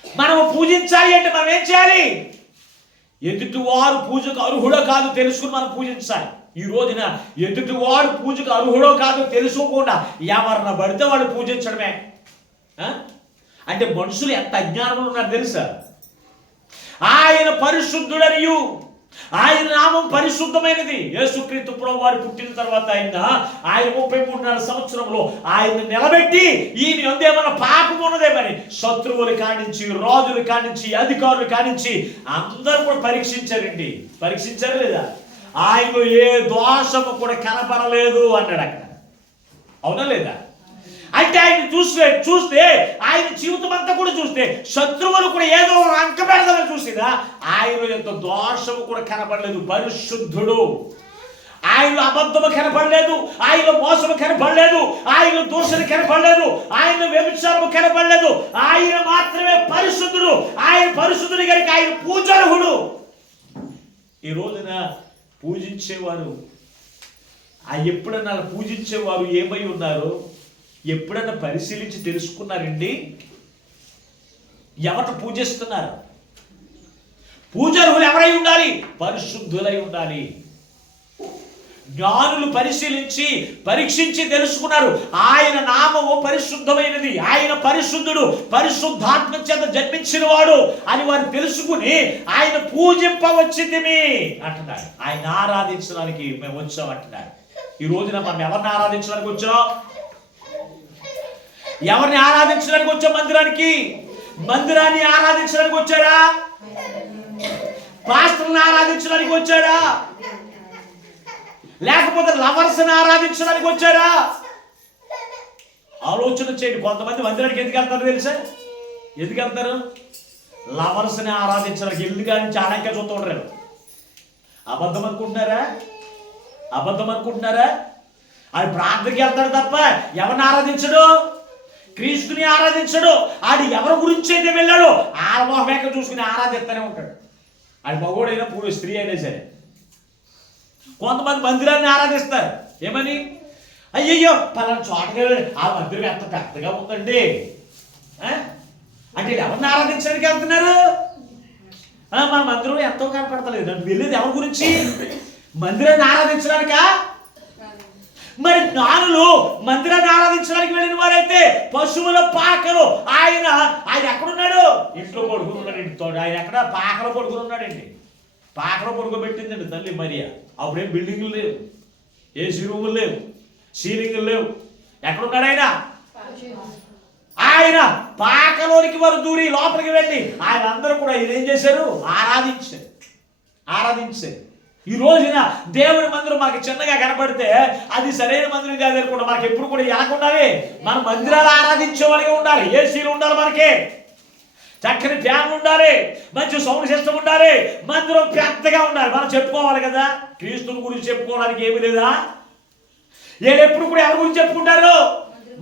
మనము పూజించాలి అంటే మనం ఏం చేయాలి? ఎదుటివారు పూజకు అర్హుడో కాదు తెలుసుకుని మనం పూజించాలి. ఈ రోజున ఎదుటివాడు పూజకు అర్హుడో కాదు తెలుసుకోకుండా ఎవరిని పడితే వాడు పూజించడమే. అంటే మనుషులు ఎంత అజ్ఞానంలో ఉన్నారు తెలుసా? ఆయన పరిశుద్ధుడనియు ఆయన నామం పరిశుద్ధమైనది. యేసుక్రీస్తు ప్రభువారు పుట్టిన తర్వాత ఆయన 33 సంవత్సరంలో ఆయన నిలబెట్టి ఈయన ఎందేమన్నా పాపం ఉన్నదేమని శత్రువులు కానించి, రాజులు కానించి, అధికారులు కానించి అందరూ కూడా పరీక్షించారండి. పరీక్షించారు లేదా? ఆయనలో ఏ దోషము కూడా కనపడలేదు అన్నాడు అక్కడ. అవునా లేదా? అంటే ఆయన చూస్తే ఆయన జీవితం అంతా కూడా చూస్తే శత్రువులు కూడా ఏదో అంక పెడదామని చూసినా ఆయన ఎంత దోషము కూడా కనపడలేదు. పరిశుద్ధుడు. ఆయనలో అబద్ధము కనపడలేదు, ఆయనలో మోసము కనపడలేదు, ఆయనలో దోషము కనపడలేదు, ఆయన వ్యభిచారము కనపడలేదు. ఆయన మాత్రమే పరిశుద్ధుడు. ఆయన పరిశుద్ధుడి కనుక ఆయన పూజార్హుడు. ఈ రోజున పూజించేవారు ఎప్పుడన్నా పూజించేవారు ఏమై ఉన్నారు ఎప్పుడన్నా పరిశీలించి తెలుసుకున్నారండి? ఎవరు పూజిస్తున్నారు? పూజారులు ఎవరై ఉండాలి? పరిశుద్ధులై ఉండాలి. జ్ఞానులు పరిశీలించి పరీక్షించి తెలుసుకున్నారు ఆయన నామము పరిశుద్ధమైనది, ఆయన పరిశుద్ధుడు, పరిశుద్ధాత్మ చేత జన్మించిన వాడు అని వారు తెలుసుకుని ఆయన పూజింపవచ్చింది అంటున్నారు. ఆయన ఆరాధించడానికి మేము వచ్చాం అంటున్నారు. ఈ రోజున మనం ఎవరిని ఆరాధించడానికి వచ్చాం? ఎవరిని ఆరాధించడానికి వచ్చాం? మందిరాన్ని ఆరాధించడానికి వచ్చాడా? పాస్టర్ని ఆరాధించడానికి వచ్చాడా? లేకపోతే లవర్స్ని ఆరాధించడానికి వచ్చారా? ఆలోచన చేయండి. కొంతమంది మందిరానికి ఎందుకు వెళ్తారు తెలుసా? ఎందుకు వెళ్తారు? లవర్స్ని ఆరాధించడానికి. ఇల్లు కానీ చాణక్య చూస్తూ ఉంటారు. అబద్ధం అనుకుంటున్నారా? ఆయన ప్రార్థనకి వెళ్తాడు తప్ప ఎవరిని ఆరాధించడు? క్రీస్తుని ఆరాధించడు. ఆడు ఎవరి గురించి అయితే వెళ్ళాడో ఆడమోహమేక చూసుకుని ఆరాధిస్తూనే ఉంటాడు. ఆడి మగోడైనా స్త్రీ అయినా సరే. కొంతమంది మందిరాన్ని ఆరాధిస్తారు. ఏమని? అయ్యయ్యో పలానా చోటగా ఆ మందిరం ఎంత పెద్దగా ఉందండి అంటే ఎవరిని ఆరాధించడానికి వెళ్తున్నారు? మన మందిరం ఎంతో కనపడతలేదు. నన్ను వెళ్ళేది ఎవరి గురించి? మందిరాన్ని ఆరాధించడానికా? మరి జ్ఞానులు మందిరాన్ని ఆరాధించడానికి వెళ్ళిన వారైతే పశువుల పాకలు ఆయన ఎక్కడున్నాడు? ఇంట్లో పడుకుని ఉన్నాడు. ఇంటితో ఆయన ఎక్కడ? పాకలో పడుకుని ఉన్నాడండి. పాకలో పడుకోబెట్టిందండి తల్లి మరియా. అప్పుడేం బిల్డింగులు లేవు, ఏసీ రూములు లేవు, సీలింగులు లేవు. ఎక్కడున్నాడు ఆయన? ఆయన పాకలోనికి వారు దూరి లోపలికి వెళ్ళి ఆయన అందరూ కూడా ఈయన ఏం చేశారు? ఆరాధించారు. ఈ రోజున దేవుని మందిరం మాకు చిన్నగా కనపడితే అది సరైన మందిరం కాదనుకుంటా. మనకి ఎప్పుడు కూడా ఎలా ఉండాలి? మన మందిరాలు ఆరాధించే వాళ్ళగా ఉండాలి. ఏసీలు ఉండాలి, మనకి చక్కని ఫ్యాన్లు ఉండాలి, మంచి సౌండ్ సిస్టమ్ ఉండాలి, మందిరం పెద్దగా ఉండాలి. మనం చెప్పుకోవాలి కదా. క్రీస్తుని గురించి చెప్పుకోవడానికి ఏమి లేదా? వీళ్ళు ఎప్పుడు కూడా ఎవరి గురించి చెప్పుకుంటారు?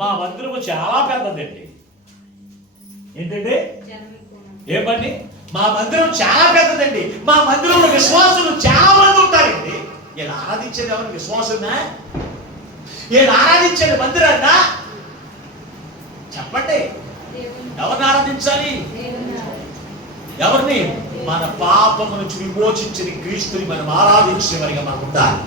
మా మందిరం చాలా పెద్దదండి. ఏంటంటే ఏమండి? మా మందిరం చాలా పెద్దదండి, మా మందిరంలో విశ్వాసులు చాలా మంది ఉంటారండి. వీళ్ళు ఆరాధించేది ఎవరు? విశ్వాసున్నా? వీళ్ళు ఆరాధించేది మందిరన్నా? చెప్పండి. ఎవరిని ఆరాధించాలి? ఎవరిని? మన పాపము నుంచి విమోచించిన క్రీస్తుని మనం ఆరాధించేవారిగా మనం ఉండాలి.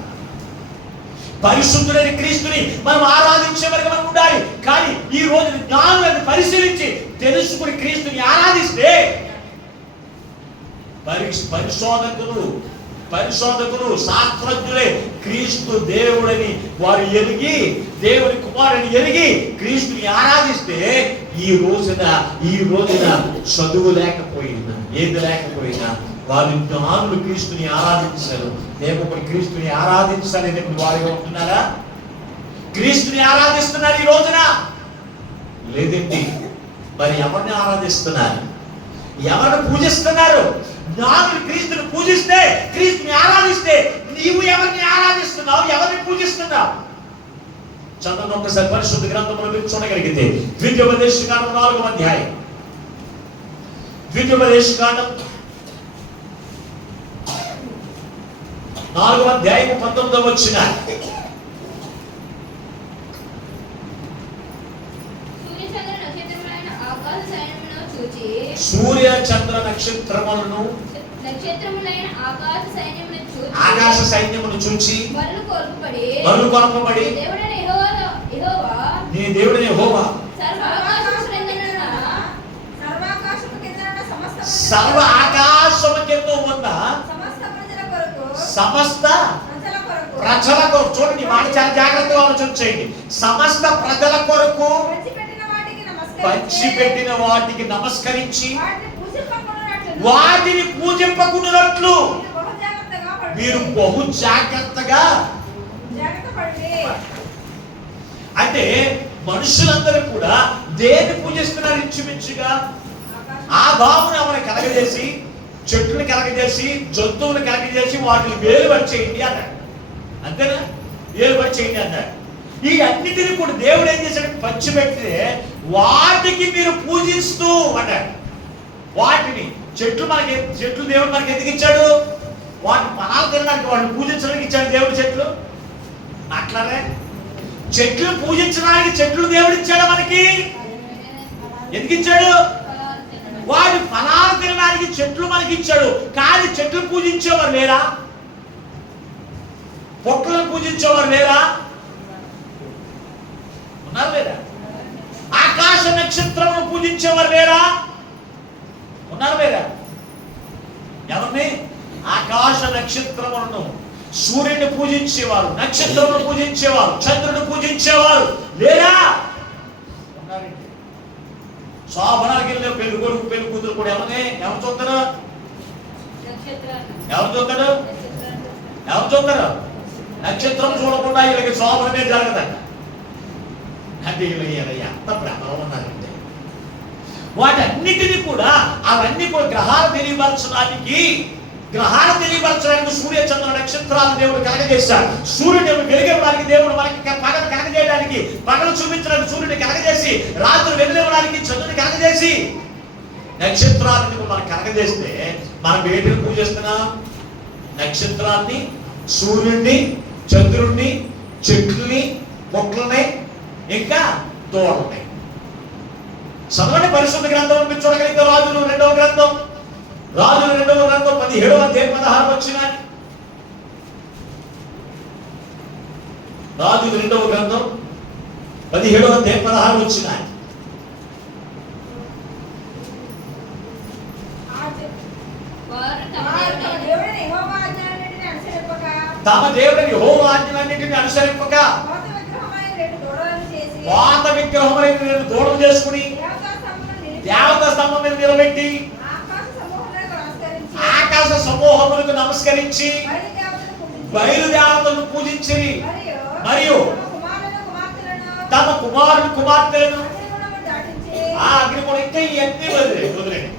పరిశుద్ధుడైన క్రీస్తుని మనం ఆరాధించేవారిగా మనం ఉండాలి. కానీ ఈ రోజు జ్ఞానులను పరిశీలించి తెలుసుకుని క్రీస్తుని ఆరాధిస్తే పరిశోధకులు శాస్త్రజ్ఞులే క్రీస్తు దేవుడని వారు ఎరిగి, దేవుని కుమారుని ఎరిగి క్రీస్తుని ఆరాధిస్తే ఈ రోజున చదువు లేకపోయినా ఏది లేకపోయినా వారు జ్ఞానులు క్రీస్తుని ఆరాధించారు. లేకపోతే క్రీస్తుని ఆరాధించాలని వారిగా ఉంటున్నారా? క్రీస్తుని ఆరాధిస్తున్నారు ఈ రోజున? లేదండి. మరి ఎవరిని ఆరాధిస్తున్నారు? ఎవరిని పూజిస్తున్నారు? జ్ఞానులు క్రీస్తుని పూజిస్తే, క్రీస్తుని ఆరాధిస్తే నీవు ఎవరిని ఆరాధిస్తున్నావు? ఎవరిని పూజిస్తున్నావు? చదవండి ఒకసారి పరిశుద్ధ గ్రంథంలో మీరు చూడగలిగితే ద్వితీయోపదేశకాండం 4వ అధ్యాయం. ద్వితీయోపదేశకాండం 4వ అధ్యాయం 19వ వచనం. సూర్య చంద్ర నక్షత్రములను ఆకాశ సైన్యమును చూచి మరలు కొరపబడి నీ దేవుడైన యెహోవా సర్వ ఆకాశము కింద ఉన్న సమస్త ప్రజల కొరకు. చూడండి, మాట చాలా జాగ్రత్తగా ఆలోచన చేయండి. సమస్త ప్రజల కొరకు పంచిపెట్టిన వాటికి నమస్కరించి వాటిని పూజింపకున్నట్లు మీరు బహు జాగ్రత్తగా. అంటే మనుషులందరూ కూడా దేన్ని పూజిస్తున్నారు? ఇంచుమించుగా ఆ భావన ఆమెను కలగజేసి, చెట్లను కలగజేసి, జంతువులను కలగజేసి వాటిని వేలుబడి చేయండి అన్నాడు. అంతేనా? వేలుబడి చేయండి అన్నాడు. ఈ అన్నిటిని కూడా దేవుడు ఏం చేశాడు? పంచిపెడితే వాటికి మీరు పూజిస్తూ అన్నాడు. వాటిని చెట్లు దేవుడు మనకి ఎందుకు ఇచ్చాడు? వాటిని మనాలు తినడానికి, వాటిని పూజించడానికి ఇచ్చాడు దేవుడు. చెట్లు అట్లానే చెట్లు పూజించడానికి చెట్లు దేవుడు ఇచ్చాడు మనకి. ఎందుకు ఇచ్చాడు? వాటి ఫలాలు తినడానికి చెట్లు మనకి ఇచ్చాడు. కానీ చెట్లు పూజించేవారు లేరా? పొట్లను పూజించేవారు లేరా? ఉన్నారు లేదా? ఆకాశ నక్షత్రమును పూజించేవారు లేరా? ఉన్నారు లేదా? ఎవరిని? ఆకాశ నక్షత్రములను, సూర్యుని పూజించేవారు, నక్షత్రమును పూజించేవారు, చంద్రుని పూజించేవారు లేరా? ఉన్నారండి. శోభనానికి వెళ్ళిన పెళ్లి కొడుకు పెళ్లి కూతురు కూడా ఎవరు చూస్తారు? ఎవరు చూస్తారు? ఎవరు చూస్తారు? నక్షత్రం చూడకుండా వీళ్ళకి శోభనమే జరగదంట. అంటే వీళ్ళు ఎంత ప్రభావం ఉన్నారంటే వాటన్నిటినీ కూడా, అవన్నీ కూడా గ్రహాలు తెలియపరచడానికి సూర్య చంద్ర నక్షత్రాలు దేవుడు కలగజేశాడు. సూర్యుడు వెలుగడానికి దేవుడు మనకి పగలు కలగజేయడానికి, పగలు చూపించడానికి సూర్యుడిని కలగజేసి, రాత్రులు వెలుగడానికి చంద్రుడిని కలగజేసి, నక్షత్రాలను మనం కలగజేస్తే మనం వేటిని పూజిస్తున్నాం? నక్షత్రాన్ని, సూర్యుడిని, చంద్రుడిని, చెట్లని, మొక్కలని, ఇంకా దూడల్ని. చదవండి పరిశుద్ధ గ్రంథం మీరు చూడగలిగితే రాజులు 2వ గ్రంథం 17వ అధ్యాయం 16 వచ్చిన. రాజులు 2వ గ్రంథం 17వ అధ్యాయం 16 వచ్చిన. తమ దేవుడిని యెహోవా ఆజ్ఞలన్నిటిని అనుసరింపక పాత విగ్రహములైన నేను దూరం చేసుకుని దేవతా స్తంభం మీద నిలబెట్టి ఆకాశ సమూహములకు నమస్కరించి బయలుదేవతలను పూజించి మరియు తమ కుమారుని కుమార్తెలను అగ్నిగుండం. ఇంకా వదిలేండి.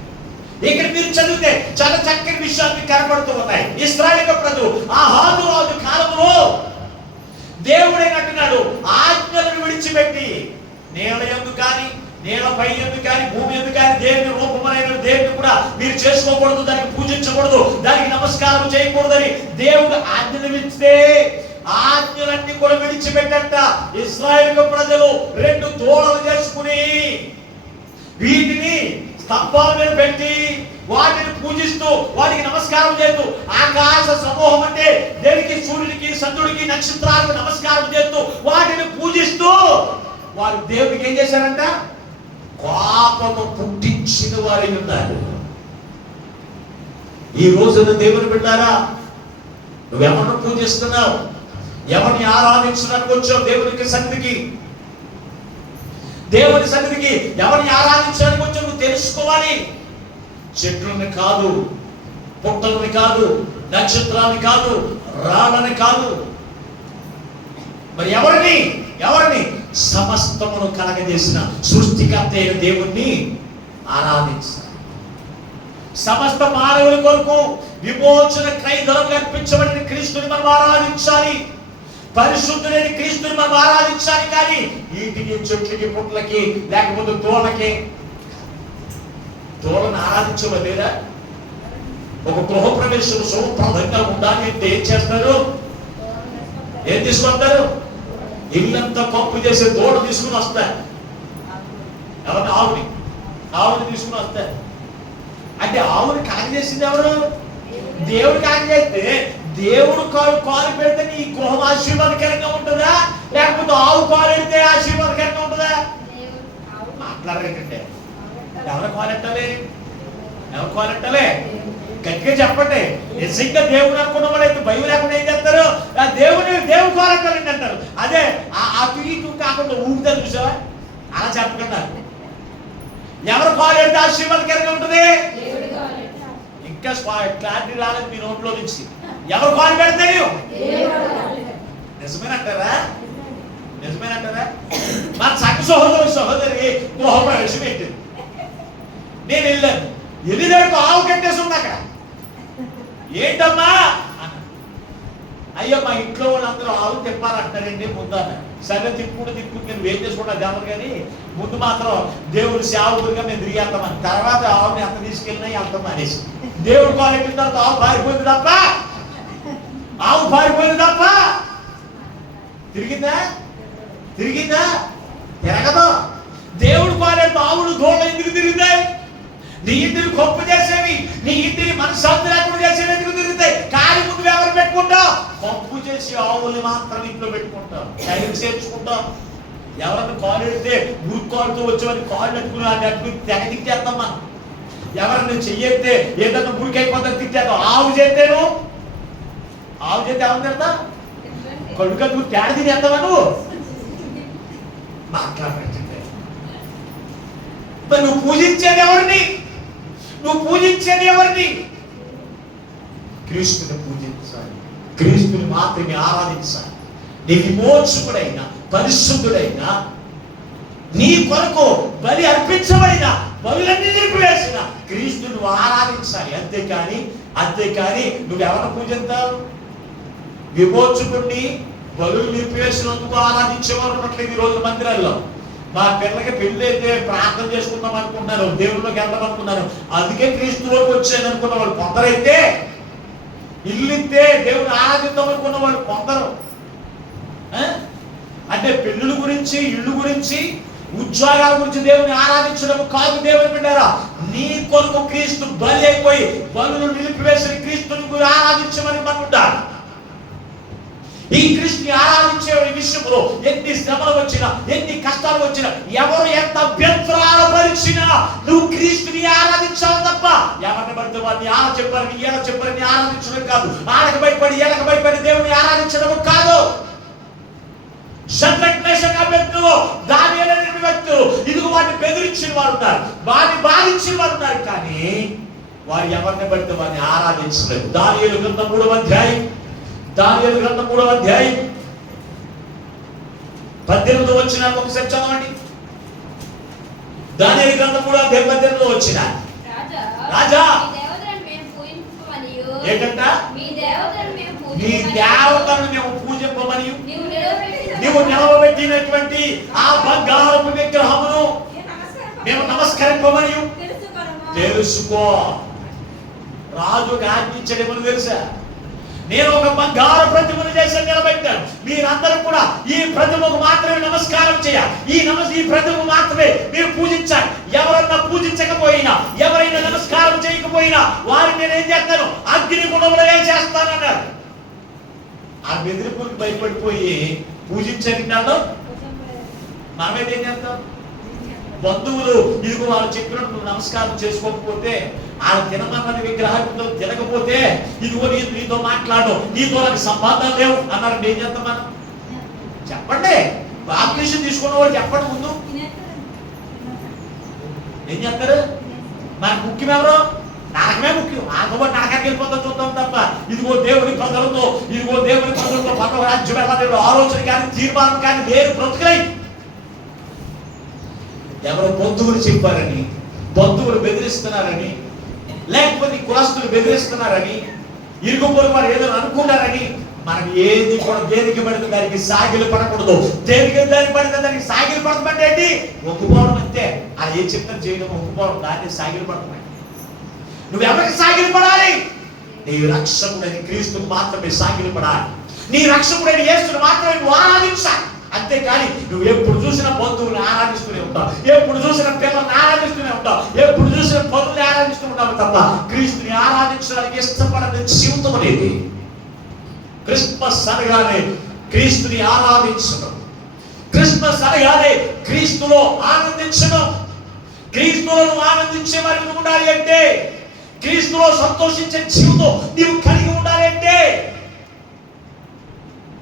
ఇక్కడ మీరు చదివితే చాలా చక్కని విషయాలు కనబడుతూ ఉన్నాయి. ఇశ్రాయేలు ప్రజలు ఆ హాదు రాజు కాలంలో దేవుడైనట్టున్నాడు ఆజ్ఞలను విడిచిపెట్టి నేల యందు కానీ, నేలపై యందు కానీ, భూమి యందు కానీ దేవుని రూపమైన దేవుని కూడా మీరు చేసుకోకూడదు, దానికి పూజించకూడదు, దానికి నమస్కారం చేయకూడదని దేవుడు ఆజ్ఞలు ఇస్తే ఆజ్ఞలన్నీ కూడా విడిచిపెట్టంట. ఇశ్రాయేలు ప్రజలు 2 దూడలు చేసుకుని వీటిని స్తంభాల మీద పెట్టి వాటిని పూజిస్తూ, వాటికి నమస్కారం చేస్తూ, ఆకాశ సమూహం అంటే దేనికి? సూర్యుడికి, చంద్రుడికి, నక్షత్రాలకు నమస్కారం చేస్తూ వాటిని పూజిస్తూ వారు దేవుడికి ఏం చేశారంట? కోపము పుట్టించిన వారి ఉన్నారు. ఈ రోజున దేవుని బిడ్డారా, నువ్వెవరిని పూజిస్తున్నావు? ఎవరిని ఆరాధించడానికి వచ్చావు? దేవునికి సన్నిధికి, దేవుని సన్నిధికి ఎవరిని ఆరాధించడానికి వచ్చావు నువ్వు తెలుసుకోవాలి. చెట్లని కాదు, పుట్టలని కాదు, నక్షత్రాన్ని కాదు, రాళ్ళని కాదు, మరి ఎవరిని? సమస్తమును కలగజేసిన సృష్టికర్త అయిన దేవుణ్ణి ఆరాధించాలి. సమస్త మానవుల కొరకు విమోచన క్రయధనం అర్పించబడిన క్రీస్తుని మనం ఆరాధించాలి. పరిశుద్ధుడైన క్రీస్తుని మనం ఆరాధించాలి. కానీ వీటికి, చెట్లకి, పుట్లకి, లేకపోతే దూడలను ఆరాధించలేదా? ఒక గృహప్రవేశం శుభప్రదంగా ఉండాలి అంటే ఏం చేస్తారు? ఏం తీసుకొస్తారు? ఇల్లంతా పప్పు చేసే దూడ తీసుకుని వస్తారు. ఎవరిని? ఆవుని తీసుకుని వస్తారు. అంటే ఆవుని కలగజేసింది ఎవరు? దేవుడు కలగజేస్తే దేవుడు కాలు పెడితే నీ గృహం ఆశీర్వాదకరంగా ఉంటుందా, లేకపోతే ఆవు కాలు పెడితే ఆశీర్వాదకరంగా ఉంటుందా? మాట్లాడరేంటంటే ఎవరు కాలెట్టాలి? గట్టిగా చెప్పండి. నిజంగా దేవుడు అనుకున్న వాళ్ళైతే భయం లేకుండా ఏం చేస్తారు? ఆ దేవుడు కోరక్కలండి అంటారు. అదే అటు ఇటు కాకుండా ఊగుతారు చూసావా? అలా చెప్పకుండా ఎవరు కోరేడితే ఆశీర్వాదకరంగా ఉంటుంది. ఇంకా క్లారిటీ రాలేదు మీ నోట్లో నుంచి. ఎవరు కాలు పెడతారు? నిజమేనంటారా? నిజమేనంటారా? మన సంఘ సహోదరి గృహప్రవేశం పెట్టింది. నేను వెళ్ళాను. ఎల్లిదాడికి ఆవు కట్టేసి ఉంది అక్కడ. ఏంటమ్మా? అయ్యో మా ఇంట్లో వాళ్ళందరూ ఆవు తిప్పాలంటారండి ముందు అన్న. సరే తిప్పుకుంటూ నేను వేం చేసుకుంటా జమరు, కానీ ముందు మాత్రం దేవుడు సేవకుడిగా మేము తిరిగేస్తామని. తర్వాత ఆవుని ఎంత తీసుకెళ్ళినా వెళ్తాం అనేసి దేవుడు కాలేసిన తర్వాత ఆవు పారిపోయింది తప్ప తిరిగిందా? తిరగదు. దేవుడు కాలేడు ఆవులు దూడలు ఎందుకు తిరుగుతాయి? నీ ఇంటిని గొప్ప చేసేవి, నీ ఇంటిని మనశ్శాంతి లేకుండా చేసేవి ఎందుకు తిరుగుతాయి? కాలి ముందు ఎవరు పెట్టుకుంటావు? గొప్ప చేసి ఆవుల్ని మాత్రం ఇంట్లో పెట్టుకుంటాం, టైం చేర్చుకుంటాం. ఎవరన్నా కాలు ఎడితే గురు కాలుతో వచ్చేవాడిని కాళ్ళు అట్టుకుని తెగ తిట్టేస్తాం మనం. ఎవరన్నా చెయ్యితే ఏదన్నా గురికి అయిపోతాను తిట్టేద్దాం. ఆవు చేస్తే ఎవరు తిడతా? కడుకకు తేడ తినేస్తావా నువ్వు? మాట్లాడండి. మరి నువ్వు పూజించేది ఎవరిని? క్రీస్తుని పూజించాలి, క్రీస్తుని మాత్రమే ఆరాధించాలి. నీ విమోచకుడైన పరిశుద్ధుడైన నీ కొరకు బలి అర్పించబడిన బలులన్నీ నిలిపివేసిన క్రీస్తుని నువ్వు ఆరాధించాలి. అంతేకాని నువ్వెవరిని పూజిస్తావు? విమోచకుడిని బలులు నిలిపివేసినందుకు ఆరాధించేవారు ఉన్నట్లేదు ఈ రోజు మందిరాల్లో. మా పిల్లలకి పెళ్లి అయితే ప్రార్థన చేసుకుందాం అనుకుంటున్నారు, దేవుళ్ళకి వెళ్దాం అనుకున్నారు, అందుకే క్రీస్తులోకి వచ్చాను అనుకున్న వాళ్ళు కొందరైతే, ఇల్లు ఇస్తే దేవుని ఆరాధిద్దాం అనుకున్న వాళ్ళు కొందరు. అంటే పెళ్ళిళ్ళ గురించి, ఇళ్ళు గురించి, ఉద్యోగాల గురించి దేవుని ఆరాధించడం కాదు. దేవుని బిడ్డారా, నీ కొరకు క్రీస్తు బలి అయిపోయి బలులు నిలిపివేసిన క్రీస్తుని ఆరాధించమని మనకుంటారు. ఈ క్రీస్తుని ఆరాధించే విషయంలో ఎన్ని శ్రమలు వచ్చినా, ఎన్ని కష్టాలు వచ్చినా, ఎవరు ఎంత అభ్యంతరాలు పరిచినా నువ్వు క్రీస్తుని ఆరాధించాలి తప్ప ఎవరిని పడితే వారిని ఆడ చెప్పారని ఏడ చెప్పారని ఆరాధించడం కాదు. ఆడకు భయపడి ఏడకు భయపడి దేవుని ఆరాధించడం కాదు. వ్యక్తులు, దానియేలు అనే వ్యక్తులు ఇదిగో వాటిని బెదిరించిన వారు ఉన్నారు, వారిని బాధించిన వారు ఉన్నారు, కానీ వారు ఎవరిని పడితే వారిని ఆరాధించలేదు. దానియేలు గ్రంథం 3వ అధ్యాయం 18 వచ్చిన ఒకసారి చదవండి. దానియేలు గ్రంథం 3వ అధ్యాయం 18 వచ్చిన రాజా ఏంటంట? నీ దేవతలను మేము పూజింపమని నీవు నిలవబెట్టినటువంటి ఆ బంగారపు విగ్రహమును మేము నమస్కరింపమని తెలుసుకో. రాజు ఆజ్ఞించడమని తెలుసా? నేను ఒక బంగారు ప్రతిమను చేసి నిలబెట్టాను, మీరందరూ కూడా ఈ ప్రతిమకు మాత్రమే నమస్కారం చేయాలి, ఈ ప్రతిమకు మాత్రమే మీరు పూజించాలి. ఎవరన్నా పూజించకపోయినా, ఎవరైనా నమస్కారం చేయకపోయినా వారిని నేను ఏం చేస్తాను? అగ్ని గుణములు వేసేస్తానన్నాడు. ఆ బెదిరింపులకు భయపడిపోయి పూజించని నాడు మనమైతే ఏం చేస్తాం? బంధువులు ఇదిగో వాళ్ళు చెప్పినట్టు నమస్కారం చేసుకోకపోతే, ఆ తినమన్నది విగ్రహాలతో తినకపోతే, ఇదిగో నీతో మాట్లాడు, నీతో నాకు సంబంధాలు లేవు అన్నారు. ఏం చేస్తాం మనం? చెప్పండి. బాప్టిజం తీసుకున్న వాళ్ళు చెప్పండి ముందు ఏం చేస్తారు? మనకు ముఖ్యం ఎవరు? నరకమే ముఖ్యం. ఆగబట్టి నరకానికి వెళ్ళిపోతాం చూద్దాం తప్ప ఇదిగో దేవుని ప్రజలతో పర్వ రాజ్యం వెళ్ళాలి ఆలోచన కానీ తీర్మానం కానీ వేరు బ్రతుకులై. ఎవరో బంధువులు చెప్పారని, బంధువులు బెదిరిస్తున్నారని, లేకపోతే కులస్తులు బెదిరిస్తున్నారని, ఇరుగు పొరుగు వారు ఏదో అనుకున్నారని మనం ఏది కూడా దేనికి పడితే దానికి సాగిలు పడకూడదు. దేనికి దానికి పడితే దానికి సాగిలు పడతామంటే ఏంటి? ఒప్పుకోవడం అంతే. అలా ఏం చెప్తాను చేయడం, ఒప్పుకోవడం, దాన్ని సాగిలు పడతామంటే నువ్వు ఎవరికి సాగిలు పడాలి? నీ రక్షకుడైన క్రీస్తుకు మాత్రమే సాగిలు పడాలి. నీ రక్షకుడైన యేసును మాత్రమే నువ్వు ఆరాధించాలి. అంతేకాని నువ్వు ఎప్పుడు చూసిన బంధువులను ఆరాధిస్తూనే ఉంటావు, ఎప్పుడు చూసిన పిల్లల్ని ఆరాధిస్తూనే ఉంటావు, ఎప్పుడు చూసిన పనుల్ని ఆరాధిస్తూ ఉంటావు తప్ప క్రీస్తుని ఆరాధించడానికి ఇష్టపడని జీవితం అనేది. క్రిస్మస్ అనగానే క్రీస్తుని ఆరాధించడం, క్రిస్మస్ అనగానే క్రీస్తులో ఆనందించడం. క్రీస్తులను ఆనందించే వారికి ఉండాలి అంటే క్రీస్తులో సంతోషించే జీవితం నీవు కలిగి ఉండాలంటే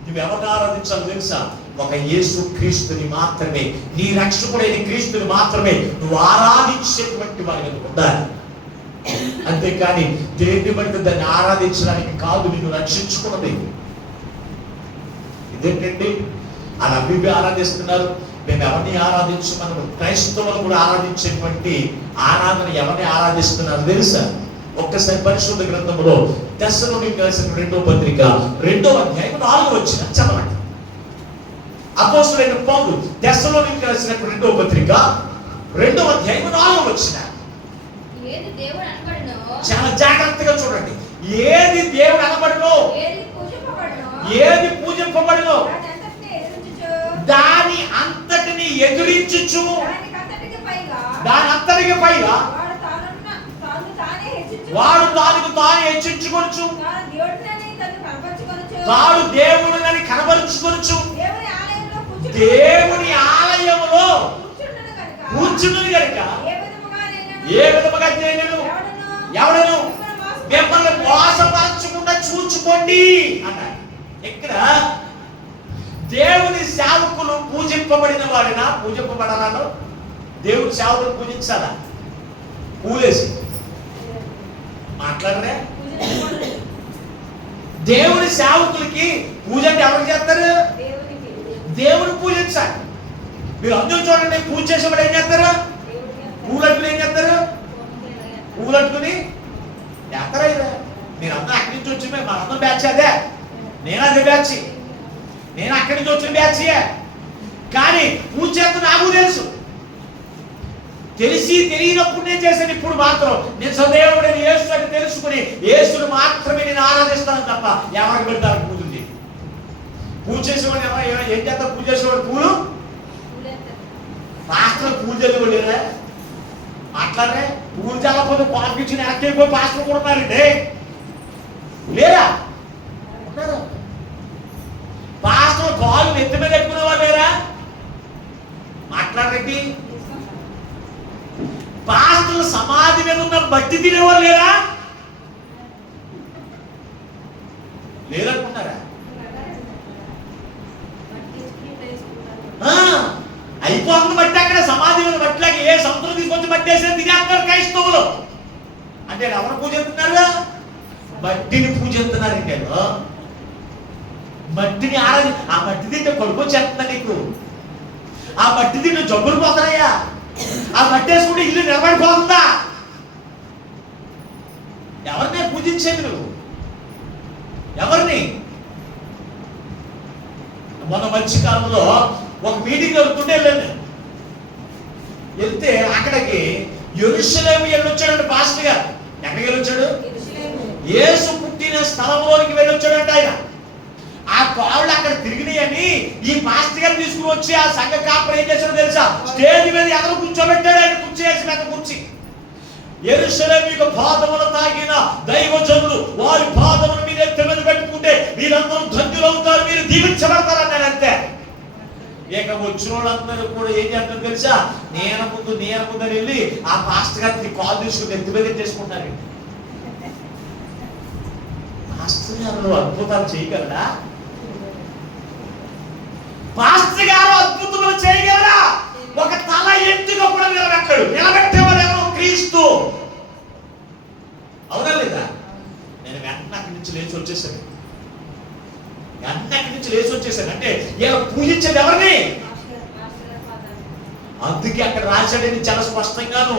నువ్వు ఎవరిని ఆరాధించాలో తెలుసా? ఒక యేసు క్రీస్తుని మాత్రమే, నీ రక్షకుడైన క్రీస్తుని మాత్రమే నువ్వు ఆరాధించేటువంటి వారి ఉండాలి. అంతేకాని దేన్ని బట్టి దాన్ని ఆరాధించడానికి కాదు నిన్ను రక్షించుకున్నది. ఇదేంటండి అలా అవి ఆరాధిస్తున్నారు, మేము ఎవరిని ఆరాధించమని క్రైస్తవులు కూడా ఆరాధించేటువంటి ఆరాధన ఎవరిని ఆరాధిస్తున్నారు తెలుసా? ఒక్కసారి పరిశుద్ధ గ్రంథంలో తెస్సలోనికీయులకు రాసిన 2వ పత్రిక 2వ అధ్యాయం 4వ వచనం చదవండి. అపోస్తలుడైన పౌలు తెస్సలోనికీయులకు రాసిన 2వ పత్రిక 2వ అధ్యాయం 4వ వచనం. ఏది దేవుడు అనబడునో, చాలా జాగ్రత్తగా చూడండి. ఏది దేవుడు అనబడునో, ఏది పూజింపబడునో దాని అంతటిని ఎదురించుచు, దాని అంతటికి పైగా వాడు తాను హెచ్చించుకొనుచు, తాను దేవుడిని కనబరుచుకొనుచు, దేవుని ఆలయములో కూర్చున్నది కనుక ఏ విధముగా నేను ఎవడను మిమ్మల్ని మోసపరచకుండా చూచుకోండి అన్నాడు. ఇక్కడ దేవుని సేవకులు పూజింపబడిన వాడినా పూజింపబడాలను? దేవుని సేవకులు పూజించాలా? పూలేసి మాట్లాడరే? దేవుని సేవకులకి పూజ అంటే ఎవరు చేస్తారు? దేవుని పూజించాలి. మీరు అందరూ చూడండి, పూజ చేసేవాడు ఏం చేస్తారు? పూలట్టుకుని ఏం చేస్తారు? పూలట్టుకుని ఎత్తరా? మీరు అందరూ అక్కడి నుంచి వచ్చి మనందరం బ్యాచ్ అదే, నేను అదే బ్యాచ్, నేను అక్కడి నుంచి వచ్చిన బ్యాచ్. కానీ పూజ చేస్తున్న నాకు తెలుసు, తెలిసి తెలియనప్పుడు నేను చేశాను. ఇప్పుడు మాత్రం నేను సదేవుడైన యేసు అని తెలుసుకుని యేసుని మాత్రమే నేను ఆరాధిస్తాను తప్ప ఎవరికి పెడతారు పూజ ఉంది? పూజ చేసేవాడు ఏం చేస్తారు? పూజ చేసేవాడు పూలు పాస్టర్ పూజ చేసేవాడు మాట్లాడరే? పూజ చల్లకపోతే కాంపిటీషన్ యాక్టివ్ పాస్టర్ కొడతారండి, లేరా? పాస్టర్ కాలు నెత్తి మీద ఎక్కునేవారు లేరా? మాట్లాడరండి. పాస్టర్లు సమాధి మీద ఉన్న బట్టి తినేవారు లేరా? లేరనుకుంటారా? అయిపోతుంది బట్టి అక్కడ సమాధి మీద బట్టిలాగా ఏ సముద్రం తీసుకొచ్చి బట్టేసే తినేస్తారు క్రైస్తవులు. అంటే ఎవరు పూజ చేస్తున్నారు? మట్టిని పూజ చేస్తున్నారు. ఇంకేదో మట్టిని ఆరాధి, ఆ మట్టి తింటే కడుపు వచ్చేస్తుందా నీకు? ఆ మట్టి తింటే జబ్బులు పోతున్నాయా? ఆ మట్టి వేసుకుంటే ఇల్లు నిలబడిపోతుందా? ఎవరిని పూజించేది నువ్వు? ఎవరిని? మొన్న మధ్యకాలంలో ఒక మీటింగ్ జరుగుతుంటే వెళ్తే అక్కడికి యెరూషలేము వెళ్ళొచ్చాడంట పాస్టర్ గారు. ఎక్కడికి వెళ్ళొచ్చాడు? యేసు పుట్టిన స్థలంలోకి వెళ్ళొచ్చాడంట ఆయన. ఆ కాళ్ళు అక్కడ తిరిగినాయని ఈ పాస్టర్ గారు తీసుకుని వచ్చి ఆ సంఘ కాపరి ఏం చేశాడో తెలుసా? స్టేజ్ మీద ఎదురు కూర్చోబెట్టాడు. ఆయన కుర్చీ వేసి మీద కూర్చి, యెరూషలేము పాదములు తాగిన దైవజనులు వారి పాదములు మీద ఎత్తి మీద పెట్టుకుంటే మీరందరూ ధన్యులవుతారు, మీరు దీవించబడతారు అన్నాడు. అంతే. ఇక వచ్చిన వాళ్ళందరూ కూడా ఏం చేస్తారు తెలుసా? నేను ముందు వెళ్ళి ఆ పాస్టర్ గారిని కాల్ తీసుకుని ఎత్తి మీద చేసుకుంటారు. పాస్టర్ గారు అద్భుతాలు చేయగలరా? పాస్టర్ గారు అద్భుతములు చేయగలరా? ఒక తల ఎత్తుగా కూడా నిలబెట్టాడు. నిలబెట్టేవాడు ఎవరో? క్రీస్తు. అవునా లేదా? నేను వెంటనే అక్కడి నుంచి లేచి వచ్చేసాను. అంటే ఇలా పూజించేది ఎవరిని? అందుకే అక్కడ రాశాడని చాలా స్పష్టంగాను.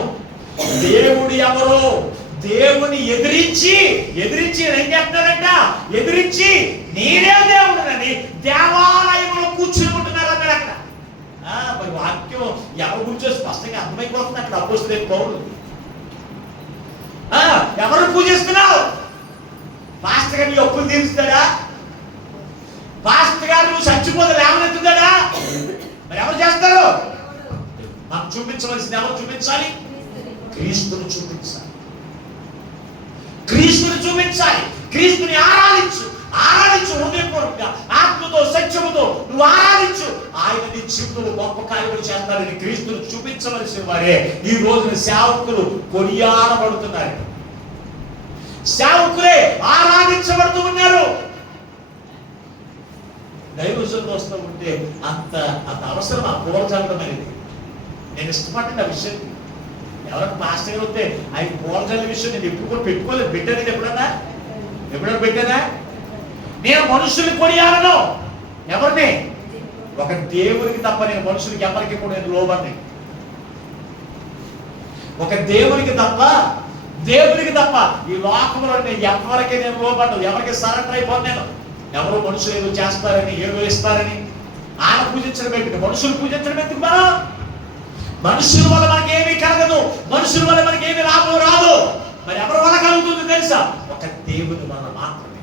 దేవుడు ఎవరో? దేవుని ఎదిరించి ఏం చేస్తున్నాడంట? ఎదిరించి నేనే దేవుడునని దేవాలయంలో కూర్చుని ఉంటున్నారు అన్నాడు అక్కడ. మరి వాక్యం ఎవరి గురించి స్పష్టంగా అర్థమైపోతుంది అక్కడ. అపోస్తలుడైన పౌలు ఎవరు పూజిస్తున్నావు? పాస్టర్ గారు నీ అప్పులు తీరుస్తాడా? పాస్టర్ గారు నువ్వు చచ్చిపోతే లేవనెత్తుతాడా? మరి ఎవరు చేస్తారు? మనం చూపించవలసింది ఎవరు చూపించాలి? క్రీస్తుని చూపించాలి. క్రీస్తుని ఆరాధించు హృదయపూర్వకంగా, ఆత్మతో, సత్యముతో నువ్వు ఆరాధించు. ఆయన నీ జీవితంలో గొప్ప కార్యములు చేస్తారని క్రీస్తుని చూపించవలసిన వారే ఈ రోజున సేవకులు కొనియాడబడుతున్నారు. సేవకులే ఆరాధించబడుతూ ఉన్నారు. దైవజనులు వస్తూ ఉంటే అంత అంత అవసరం ఆ పోల్చడం అనేది. నేను ఇష్టపడ్డా ఆ విషయం. ఎవరైనా మాస్టర్ గారు వస్తే ఆయన పోల్చని విషయం నేను ఎప్పుడు కూడా పెట్టుకోలేదు. పెట్టాను ఎప్పుడన్నా పెట్టానా? నేను మనుషుల్ని కొనియాలను. ఎవరిని? ఒక దేవునికి తప్ప నేను మనుషులకి ఎవరికి కూడా నేను లోబడిని. ఒక దేవునికి తప్ప ఈ లోకంలో నేను ఎవరికి నేను లోబడ్డాను. ఎవరికి సరెండర్ అయిపోను నేను. ఎవరో మనుషులు ఏదో చేస్తారని, ఏదో ఇస్తారని ఆయన పూజించడం ఎందుకు? మనుషులు పూజించడం ఎందుకు? మనం మనుషుల వల్ల మనకి ఏమీ కలగదు. మనుషుల వల్ల మనకి ఏమీ లాభం రాదు. మరి ఎవరి వల్ల కలుగుతుంది తెలుసా? ఒక దేవుని వల్ల మాత్రమే.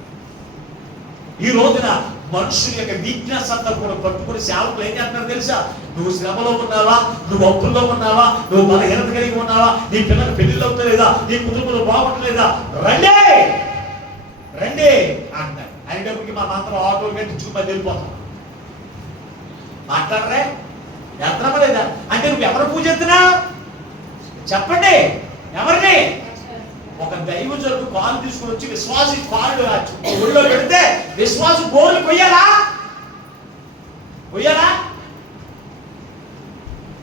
ఈ రోజున మనుషుల యొక్క వీక్నెస్ అంతా కూడా పట్టుకుని సేవకులు ఏం చేస్తున్నారు తెలుసా? నువ్వు శ్రమలో ఉన్నావా, నువ్వు అప్పుల్లో ఉన్నావా, నువ్వు బలహీనత కలిగి ఉన్నావా, నీ పిల్లలకు పెళ్లిళ్ళు అవుతలేదా, నీ కుటుంబంలో బాగుంటలేదా, రండి అంటారు. అయినప్పటికీ మా మాత్రం ఆటో కట్టించుకుని మళ్ళీ వెళ్ళిపోతాం. మాట్లాడరే? ఎత్తనమలేదా? అంటే నువ్వు ఎవరు పూజిస్తున్నా చెప్పండి. ఎవరిని? ఒక దైవజనుడు కాలు తీసుకుని వచ్చి విశ్వాసి కాలు ఒళ్ళో పెడితే విశ్వాసం గోర్లు కొయ్యాలా?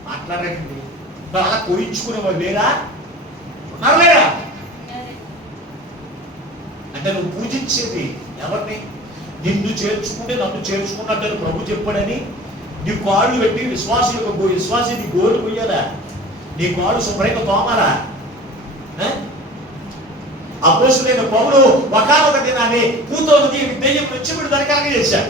మాట్లాడండి. అలా కోయించుకునేవాడు లేరా? ఉన్నారు లేరా? అంటే నువ్వు పూజించేది ఎవరిని? నిన్ను చేర్చుకుంటే నన్ను చేర్చుకున్నట్టు ప్రభు చెప్పాడని నీ కాళ్ళు పెట్టి విశ్వాసి నీ గోరు కొయ్యాలా? నీ కాళ్ళు శుభ్రంగా తోమాలా? అపోస్తులైన పౌలు ఒకానొక దినాన్ని కూతోని దెయ్యం నుంచి విడుదల కలగజేశాడు.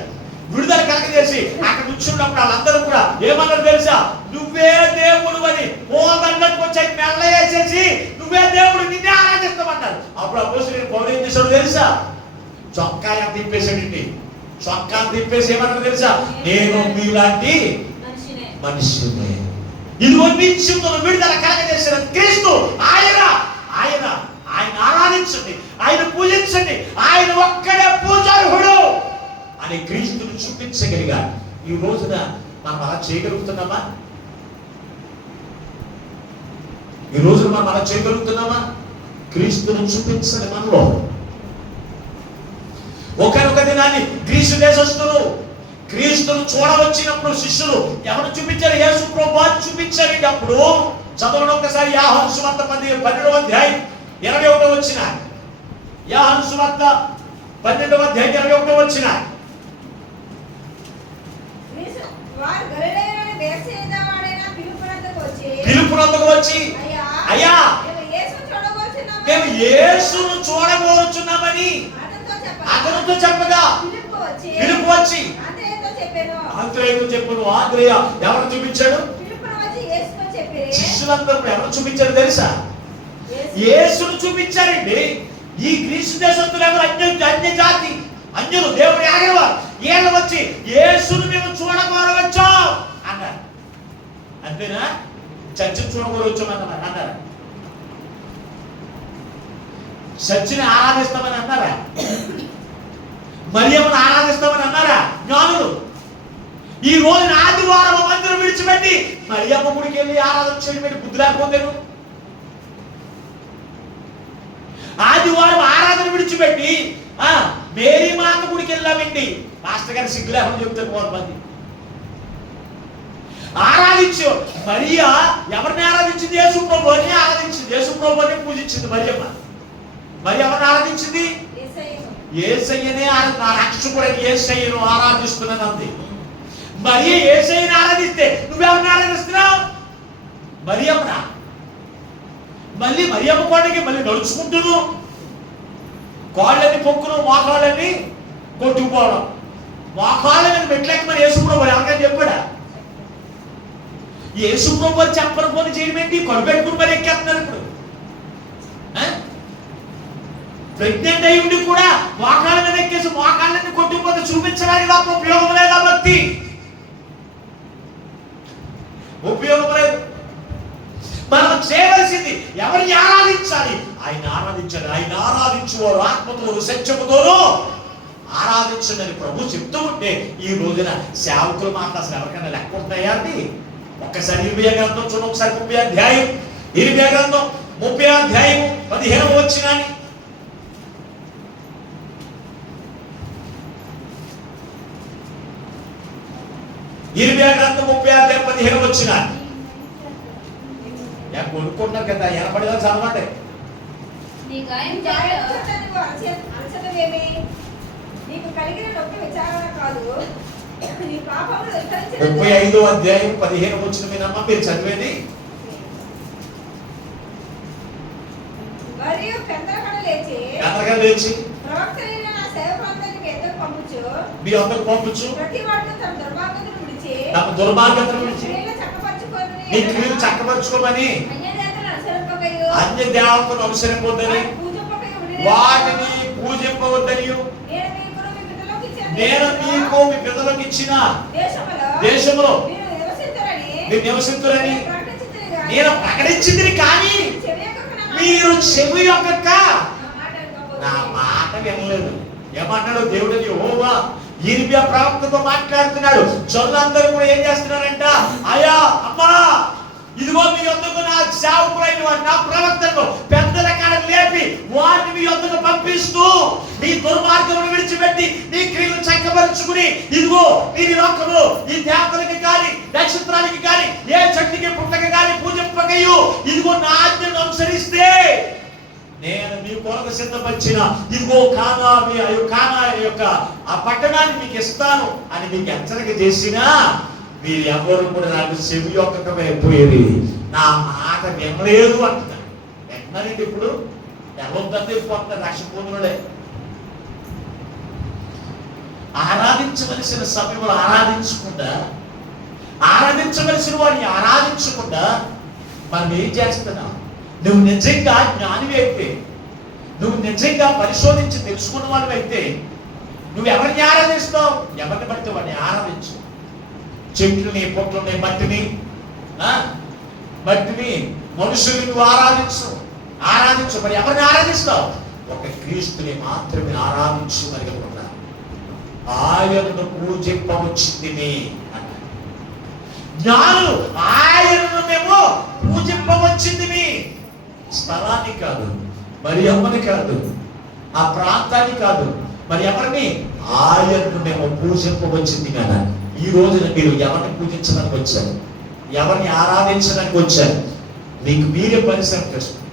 విడుదల కలగజేసి అక్కడ కూర్చున్నప్పుడు వాళ్ళందరూ కూడా ఏమన్నారు తెలుసా? నువ్వే దేవుడు అని పోదన్నట్టు వచ్చి మెల్ల వేసేసి నువ్వే దేవుడు, నిన్నే ఆరాధిస్తామన్నారు. అప్పుడు అపోస్తులైన పౌలు ఏం చేశాడు తెలుసా? చొక్కా తిప్పేశాడండి. చొక్కా తిప్పేసి ఏమన్నారు తెలుసా? నేను మీలాంటి మనిషినే. ఇదిగో నిత్యమును విడుదల కలగజేసిన క్రీస్తు ఆయన ఆరాధించండి, ఆయన పూజించండి, ఆయన ఒక్కడే పూజార్హుడు అని క్రీస్తును చూపించగలిగా. ఈ రోజున మనం అలా చేయగలుగుతున్నామా? క్రీస్తును చూపించండి మనలో. ఒకనొక దినాన్ని గ్రీసు దేశస్తులు క్రీస్తును చూడవచ్చినప్పుడు శిష్యులు ఎవరు చూపించారు? యేసు ప్రభువుని చూపించారు. అప్పుడు చదవడం ఒకసారి యోహాను సువార్త 12వ అధ్యాయం 21వ వచన. యోహాను సువార్త 12వ అధ్యాయం 21వ వచన. పిలుపునందుకు వచ్చి అయ్యా మేము యేసును చూడబోచున్నామని అతనితో చెప్పగా పిలుపు వచ్చి ఆంద్రేయతో చెప్పాను. ఆంద్రేయ ఎవరు చూపించాడు? శిష్యులందరూ ఎవరు చూపించారు తెలుసా? యేసును చూపించారండి. ఈ గ్రీసు దేశస్తులు ఎవరు? అన్య జాతి అన్యులు, దేవుని ఆగేవారు. వీళ్ళు వచ్చి యేసును మేము చూడగోరవచ్చాం అన్నారు. అంతేనా? చర్చిని చూడగోరవచ్చాం అన్నారు. చర్చిని ఆరాధిస్తామని అన్నారా? మరియమ్మను ఆరాధిస్తామని అన్నారా జ్ఞానులు? ఈ రోజున ఆదివారం మందిరం విడిచిపెట్టి మరియమ్మ గుడికి వెళ్ళి ఆరాధన చేయడం పెట్టి బుద్ధి లేకపోతేను. ఆదివారం ఆరాధన విడిచిపెట్టి మేరీ మాత గుడికి వెళ్ళామండి. మాస్టర్ గారు సిగ్గు లేకుండా చెప్తారు కొంతమంది. ఆరాధించు మరియా ఎవరిని ఆరాధించింది? యేసు ప్రభువుని ఆరాధించింది. యేసు ప్రభువుని పూజించింది మరియమ్మ. మరి ఎవరిని ఆరాధించింది? యేసయ్యనే. నా రక్షకుడైన యేసయ్యను ఆరాధిస్తున్నానంది. మరి యేసయ్యని ఆరాధిస్తే నువ్వెవరిని ఆరాధిస్తున్నావు? మరియమ్మనా? మళ్ళీ మరియమ్మ కోటకి మళ్ళీ నడుచుకుంటును కాళ్ళని పొక్కును మోకాళ్ళని కొట్టుకుపోవడం. మోకాళ్ళ మీద మెట్లెక్కి మరి యేసుప్రభు ఎవరికైనా చెప్పాడా? యేసుప్రభు చెప్పని పోని చేయడం ఏంటి? కొనిపెట్టుకుని మరి ఎక్కేస్తున్నారు. ఇప్పుడు ప్రెగ్నెంట్ అయి ఉండి కూడా మోకాళ్ళ మీద ఎక్కేసి మోకాళ్ళని కొట్టుకుపోతే చూపించడానికి తప్ప ఉపయోగం లేదా? భక్తి ఉపయోగం లేదు. మనం చేయవలసింది ఎవరిని ఆరాధించాలి? ఆయన ఆరాధించాలి. ఆయన ఆరాధించువారు ఆత్మతోను సత్యముతోను ఆరాధించండి అని ప్రభు చెప్తూ ఉంటే ఈ రోజున సేవకులు మాట అసలు ఎవరికైనా లెక్క ఉంటాయా అండి? ఒక్కసారి 20వ గ్రంథం చూడండి. ఒకసారి 30వ అధ్యాయం 20వ గ్రంథం 30వ అధ్యాయం 15వ వచనాన్ని ఇర్మియా గ్రంథం 36:15 వచ్చిన కొనుక్కుంటున్నారు కదా, ఎనపడేలా చదవండి. నీ గాయం నీ గాయం చేత నీవు అలసటవేమి? నీకు కలిగిన నొప్పి విచారణ కాదు, నీ పాపములు విస్తరించినందున 35:15 వచ్చిన మీనమ్మ మీరు చదివేది. మరియు పెందలకడ లేచి ప్రవక్తలైన నా సేవకులందరికీ ఎద్దకు పంపుచు, మీ అందరికి పంపించు. ప్రతి వాడు తన దుర్మార్గతను విడిచి తమ దుర్మార్గతను విడిచి క్రియలు చక్కపరచుకొనుని నీ క్రియలు చక్కబరుచుకోమని, అన్యదేవతలను అనుసరింపకయు అన్య దేవతలను అనుసరింపొద్దని, పూజింపకయు ఉండిన వాటిని పూజింపవద్దని నేను మీకు మీ పిల్లలకు ఇచ్చిన దేశంలో మీరు నివసిస్తురని నేను ప్రకటించింది. కానీ మీరు చెవి యొక్క నా మాట వినలేదు. ఏమన్నాడు దేవుడు? యెహోవా ఇర్మియా ప్రవక్తతో మాట్లాడుతున్నాడు. జనులందరూ కూడా ఏం చేస్తున్నారంట? అయ్యా అమ్మా, ఇదిగో మీ యొద్దకు నా సేవకులైన వారు, నా ప్రవక్తను పెద్దల కాడ లేపి వారిని మీ యొద్దకు పంపిస్తూ, నీ దుర్మార్గమును విడిచిపెట్టి నీ క్రియలు చక్కబరుచుకుని, ఇదిగో ఈ లోకము ఈ దేవతలకి కానీ నక్షత్రాలకి కానీ ఏ శక్తికి పుట్టకి కానీ పూజింపకయు, ఇదిగో నా ఆజ్ఞను అనుసరిస్తే నేను మీ కొరకు సిద్ధపరిచిన ఇదిగో కానా యొక్క ఆ పట్టణాన్ని మీకు ఇస్తాను అని మీకు హెచ్చరిక చేసినా మీరు ఎవరు కూడా నాకు చెవి యొక్కమైపోయేది, నా మాట వినలేదు అంటున్నారు. విన్నారండి? ఇప్పుడు ఎవరిదంతా అయిపోతున్నారు రక్షపోతుడే. ఆరాధించవలసిన సమయంలో ఆరాధించవలసిన వారిని ఆరాధించకుండా మనం ఏం చేస్తున్నాం? నువ్వు నిజంగా జ్ఞానివి అయితే, నువ్వు నిజంగా పరిశోధించి తెలుసుకున్న వాడివి అయితే నువ్వు ఎవరిని ఆరాధిస్తావు? ఎవరిని బట్టి వాడిని ఆరాధించు. చెట్లని, పొట్లని, మట్టిని మనుషుల్ని నువ్వు ఆరాధించు. మరి ఎవరిని ఆరాధిస్తావు? ఒక క్రీస్తుని మాత్రమే ఆరాధించు. మరి ఆయనను పూజింపవచ్చింది అన్నాడు. జ్ఞానులు ఆయనను మేము పూజింపవచ్చింది. స్థలాన్ని కాదు, మరి ఎవరిని కాదు, ఆ ప్రాంతాన్ని కాదు, మరి ఎవరిని? ఆయనను మేము పూజింపవచ్చింది కదా. ఈ రోజున మీరు ఎవరిని పూజించడానికి వచ్చారు? ఎవరిని ఆరాధించడానికి వచ్చారు? మీకు మీరే పరిశ్రమ చేసుకోండి.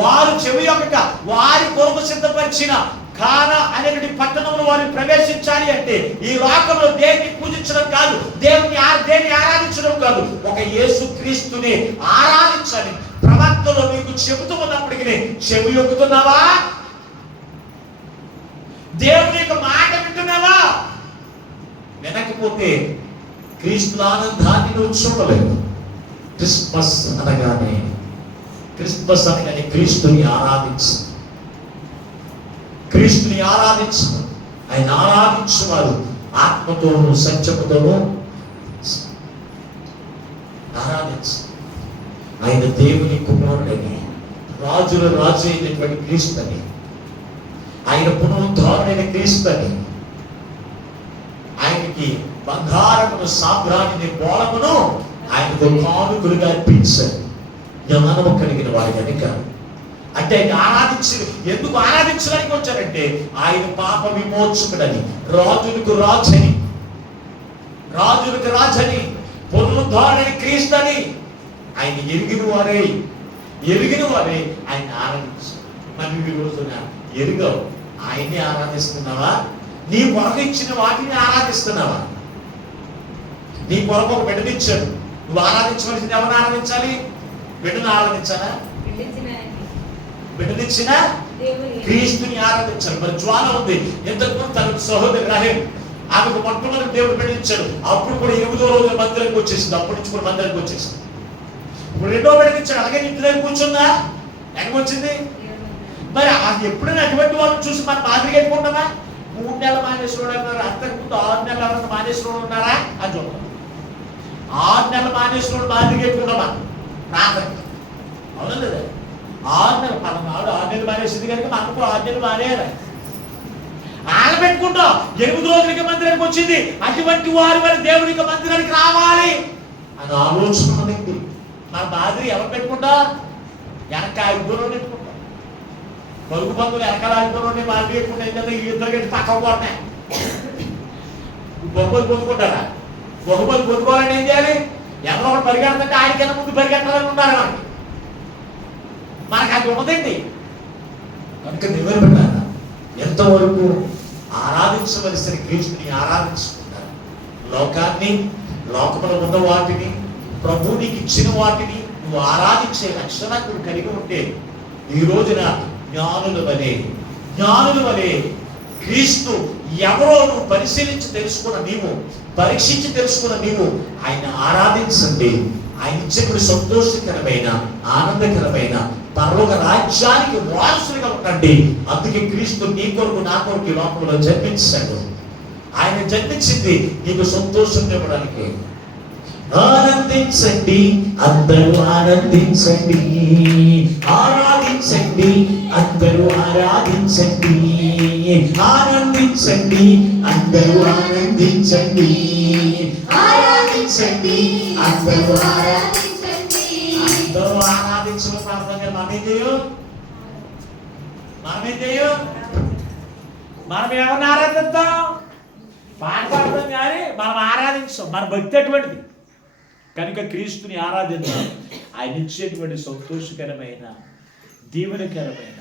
వారు చెవి యొక్క వారి కొరకు సిద్ధపరిచిన కానా అనేటువంటి పట్టణంలో వారిని ప్రవేశించాలి అంటే ఈ లోకంలో దేన్ని పూజించడం కాదు, దేన్ని ఆరాధించడం కాదు, ఒక యేసుక్రీస్తుని ఆరాధించాలి. ప్రవక్తలో మీకు చెబుతూ ఉన్నప్పటికీ చెవి యొక్కుతున్నావా? దేవుని యొక్క మాట వింటున్నావా? వినకపోతే క్రీస్తు ఆనందాన్ని నువ్వు చూడలేవు. క్రిస్మస్ అనగానే క్రీస్తుని ఆరాధించు. ఆయన ఆరాధించువారు ఆత్మతోనూ సత్యముతోనూ ఆరాధించు. ఆయన దేవుని కుమారుడని, రాజుల రాజు అయినటువంటి క్రీస్తుని, ఆయన పునరుద్ధారుడైన క్రీస్తుని, ఆయనకి బంగారమును, సాంబ్రాణిని, బోళమును ఆయనకు కానుకలుగా అర్పించారు. జ్ఞానము కలిగిన వారి కనుక అంటే ఆయన ఎందుకు ఆరాధించడానికి వచ్చారంటే ఆయన పాప విమోచకుడని, రాజులకు రాజని, పునరుద్ధారుడైన క్రీస్తుని ఆయన ఎరిగిన వారే ఆయన ఆరాధించారు. మరి ఈ రోజున ఎరుగవు, ఆయన్ని ఆరాధిస్తున్నావా? నీ కొరకు ఇచ్చిన వాటిని ఆరాధిస్తున్నావా? నీ కొరకు ఒక బిడ్డనిచ్చాడు, నువ్వు ఆరాధించవలసింది ఎవరిని ఆరాధించాలి? బిడ్డను ఆరాధించాలా? బిడ్డనిచ్చిన క్రీస్తుని ఆరాధించాలి. మరి జ్వాల ఉంది. ఇంతకుముందు తన సహోదరి రహేం, ఆమెకు మొట్టమొదటి దేవుడు బిడ్డనిచ్చాడు. అప్పుడు కూడా 8వ రోజు మందిరానికి వచ్చేసింది. అప్పటి నుంచి కూడా మందిరానికి వచ్చేసింది. ఇప్పుడు 2వ బిడ్డనిచ్చాడు. అలాగే ఇంటి దగ్గర కూర్చుందా? ఎక్కడికి వచ్చింది? మరి అది ఎప్పుడైనా అటువంటి వాళ్ళని చూసి మనం మాదిరిగా ఎట్టుకుంటామా? 3 నెలలు మానేశ్వరుడు అన్నారు, అంతకుముందు 6 నెలలు ఎవరైనా మానేశ్వరుడు ఉన్నారా అని చూద్దాం. 6 నెలలు మానేశ్వరుడు మాదిరిగా ఎట్టుకుంటామా? అవునా లేదా? 6 నెలలు 6 నెలలు మానేసింది కనుక మనకు 6 నెలలు మానేయాలి. ఆగబెట్టుకుంటాం. 8 రోజులకి మందిరానికి వచ్చింది. అటువంటి వారి దేవునికి మందిరానికి రావాలి అని ఆలోచన ఉన్నది. మన మాదిరి ఎవరు పెట్టుకుంటా? వెనక ఆగిపోయిన పెట్టుకుంటాం. పరుగు బంధువులు వెనకాల ఆగిపోయిన మాదిరి పెట్టుకుంటాయి కదా. ఈ ఇద్దరు గట్టి పక్క పోతున్నాయి. బహుమతి పొందుకుంటారా? బహుమతి పొందుకోవాలని ఏం చేయాలి? ఎవరో ఒకటి పరిగెడుతుంటే ఆయనకన్నా ముందు పరిగెట్టాలని ఉండాలి మనకి అది ఉన్నదండి. కనుక దేవుని బిడ్డలారా, ఎంతవరకు ఆరాధించవలసిన క్రీస్తుని ఆరాధించుకుంటారు. లోకాన్ని, లోకంలో ఉన్న వాటిని, ప్రభువు నీకు ఇచ్చిన వాటిని నువ్వు ఆరాధించే లక్షణాన్ని నువ్వు కలిగి ఉంటే ఈ రోజున జ్ఞానుల వలె క్రీస్తు ఎవరో నువ్వు పరిశీలించి తెలుసుకున్న నీవు, పరీక్షించి తెలుసుకున్న నీవు ఆయన ఆరాధించండి. ఆయన ఇచ్చేప్పుడు సంతోషకరమైన, ఆనందకరమైన పరలోక రాజ్యానికి వారసులుగా ఉండండి. అందుకే క్రీస్తు నీ కొరకు, నా కొరకు ఈ లోకంలో జన్మించాడు. ఆయన జన్మించింది నీకు సంతోషం ఇవ్వడానికి. ఆనందించండి, అందరూ ఆనందించండి, ఆరాధించండి, అందరూ ఆరాధించండి, ఆనందించండి, అందరూ ఆనందించండి, ఆరాధించండి, అందరూ ఆరాధించండి. అందరూ ఆరాధించడం ప్రార్థన మనమేం చేయం? మనం ఎవరిని ఆరాధిద్దాం? పాట పాడతాం కానీ మనం ఆరాధించాం. మన భక్తి అటువంటిది. కనుక క్రీస్తుని ఆరాధిద్దాం. ఆయన ఇచ్చేటువంటి సంతోషకరమైన, దీవెనకరమైన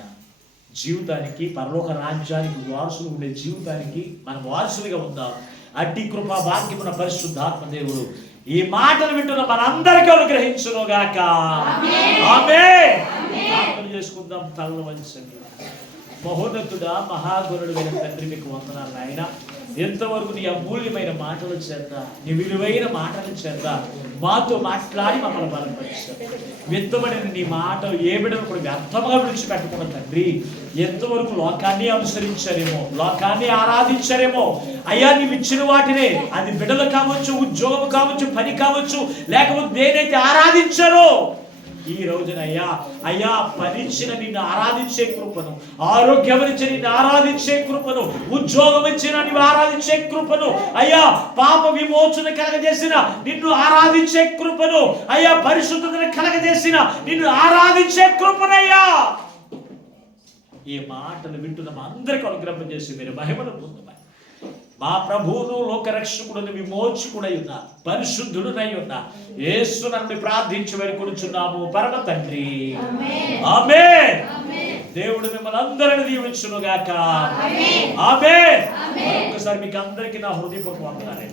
జీవితానికి, పరలోక రాజ్యానికి వారసులు ఉండే జీవితానికి మనం వారసులుగా ఉందాం. అట్టి కృపా భాగ్యమున పరిశుద్ధాత్మ దేవుడు ఈ మాటలు వింటున్న మనందరికీ అనుగ్రహించునుగాక. ఆమేన్. ప్రార్థన చేసుకుందాం. తలలు వంచండి. మహోన్నతుడా, మహాగురుడు అయిన తండ్రి, మీకు వందనాలు నాయన. ఎంతవరకు నీ అమూల్యమైన మాటల చేత, నీ విలువైన మాటల చేత మాతో మాట్లాడి మమ్మల్ని బలపరిచారు. విత్తబడిన నీ మాటలు ఏ బిడ్డను కూడా వ్యర్థంగా విడిచిపెట్టకుండా తండ్రి, ఎంతవరకు లోకాన్ని అనుసరించారేమో, లోకాన్ని ఆరాధించారేమో అయ్యా, నీవు ఇచ్చిన వాటినే, అది బిడ్డలు కావచ్చు, ఉద్యోగం కావచ్చు, పని కావచ్చు, లేకపోతే దేనైతే ఆరాధించారో ఈ రోజున అయ్యా పనిచ్చిన నిన్ను ఆరాధించే కృపను, ఆరోగ్యమిచ్చి నిన్ను ఆరాధించే కృపను, ఉద్యోగం ఇచ్చిన నిన్ను ఆరాధించే కృపను, అయ్యా పాప విమోచన కలగజేసిన నిన్ను ఆరాధించే కృపను, అయ్యా పరిశుద్ధతను కలగజేసిన నిన్ను ఆరాధించే కృపనయ్యా, ఈ మాటలు వింటున్న మా అందరికీ అనుగ్రహం చేసి మీరు మహిమను పొందమని మా ప్రభువును, లోకరక్షకుడును, విమోచకుడై ఉన్న పరిశుద్ధుడునై ఉన్న యేసుని ప్రార్థించి వేడుకొనుచున్నాము పరమ తండ్రి. ఆమేన్. దేవుడు మిమ్మల్ని అందరిని దీవించును గాక. ఆమేన్. ఒక్కసారి మీకు అందరికీ నా హృదయపూర్వక వందనాలు.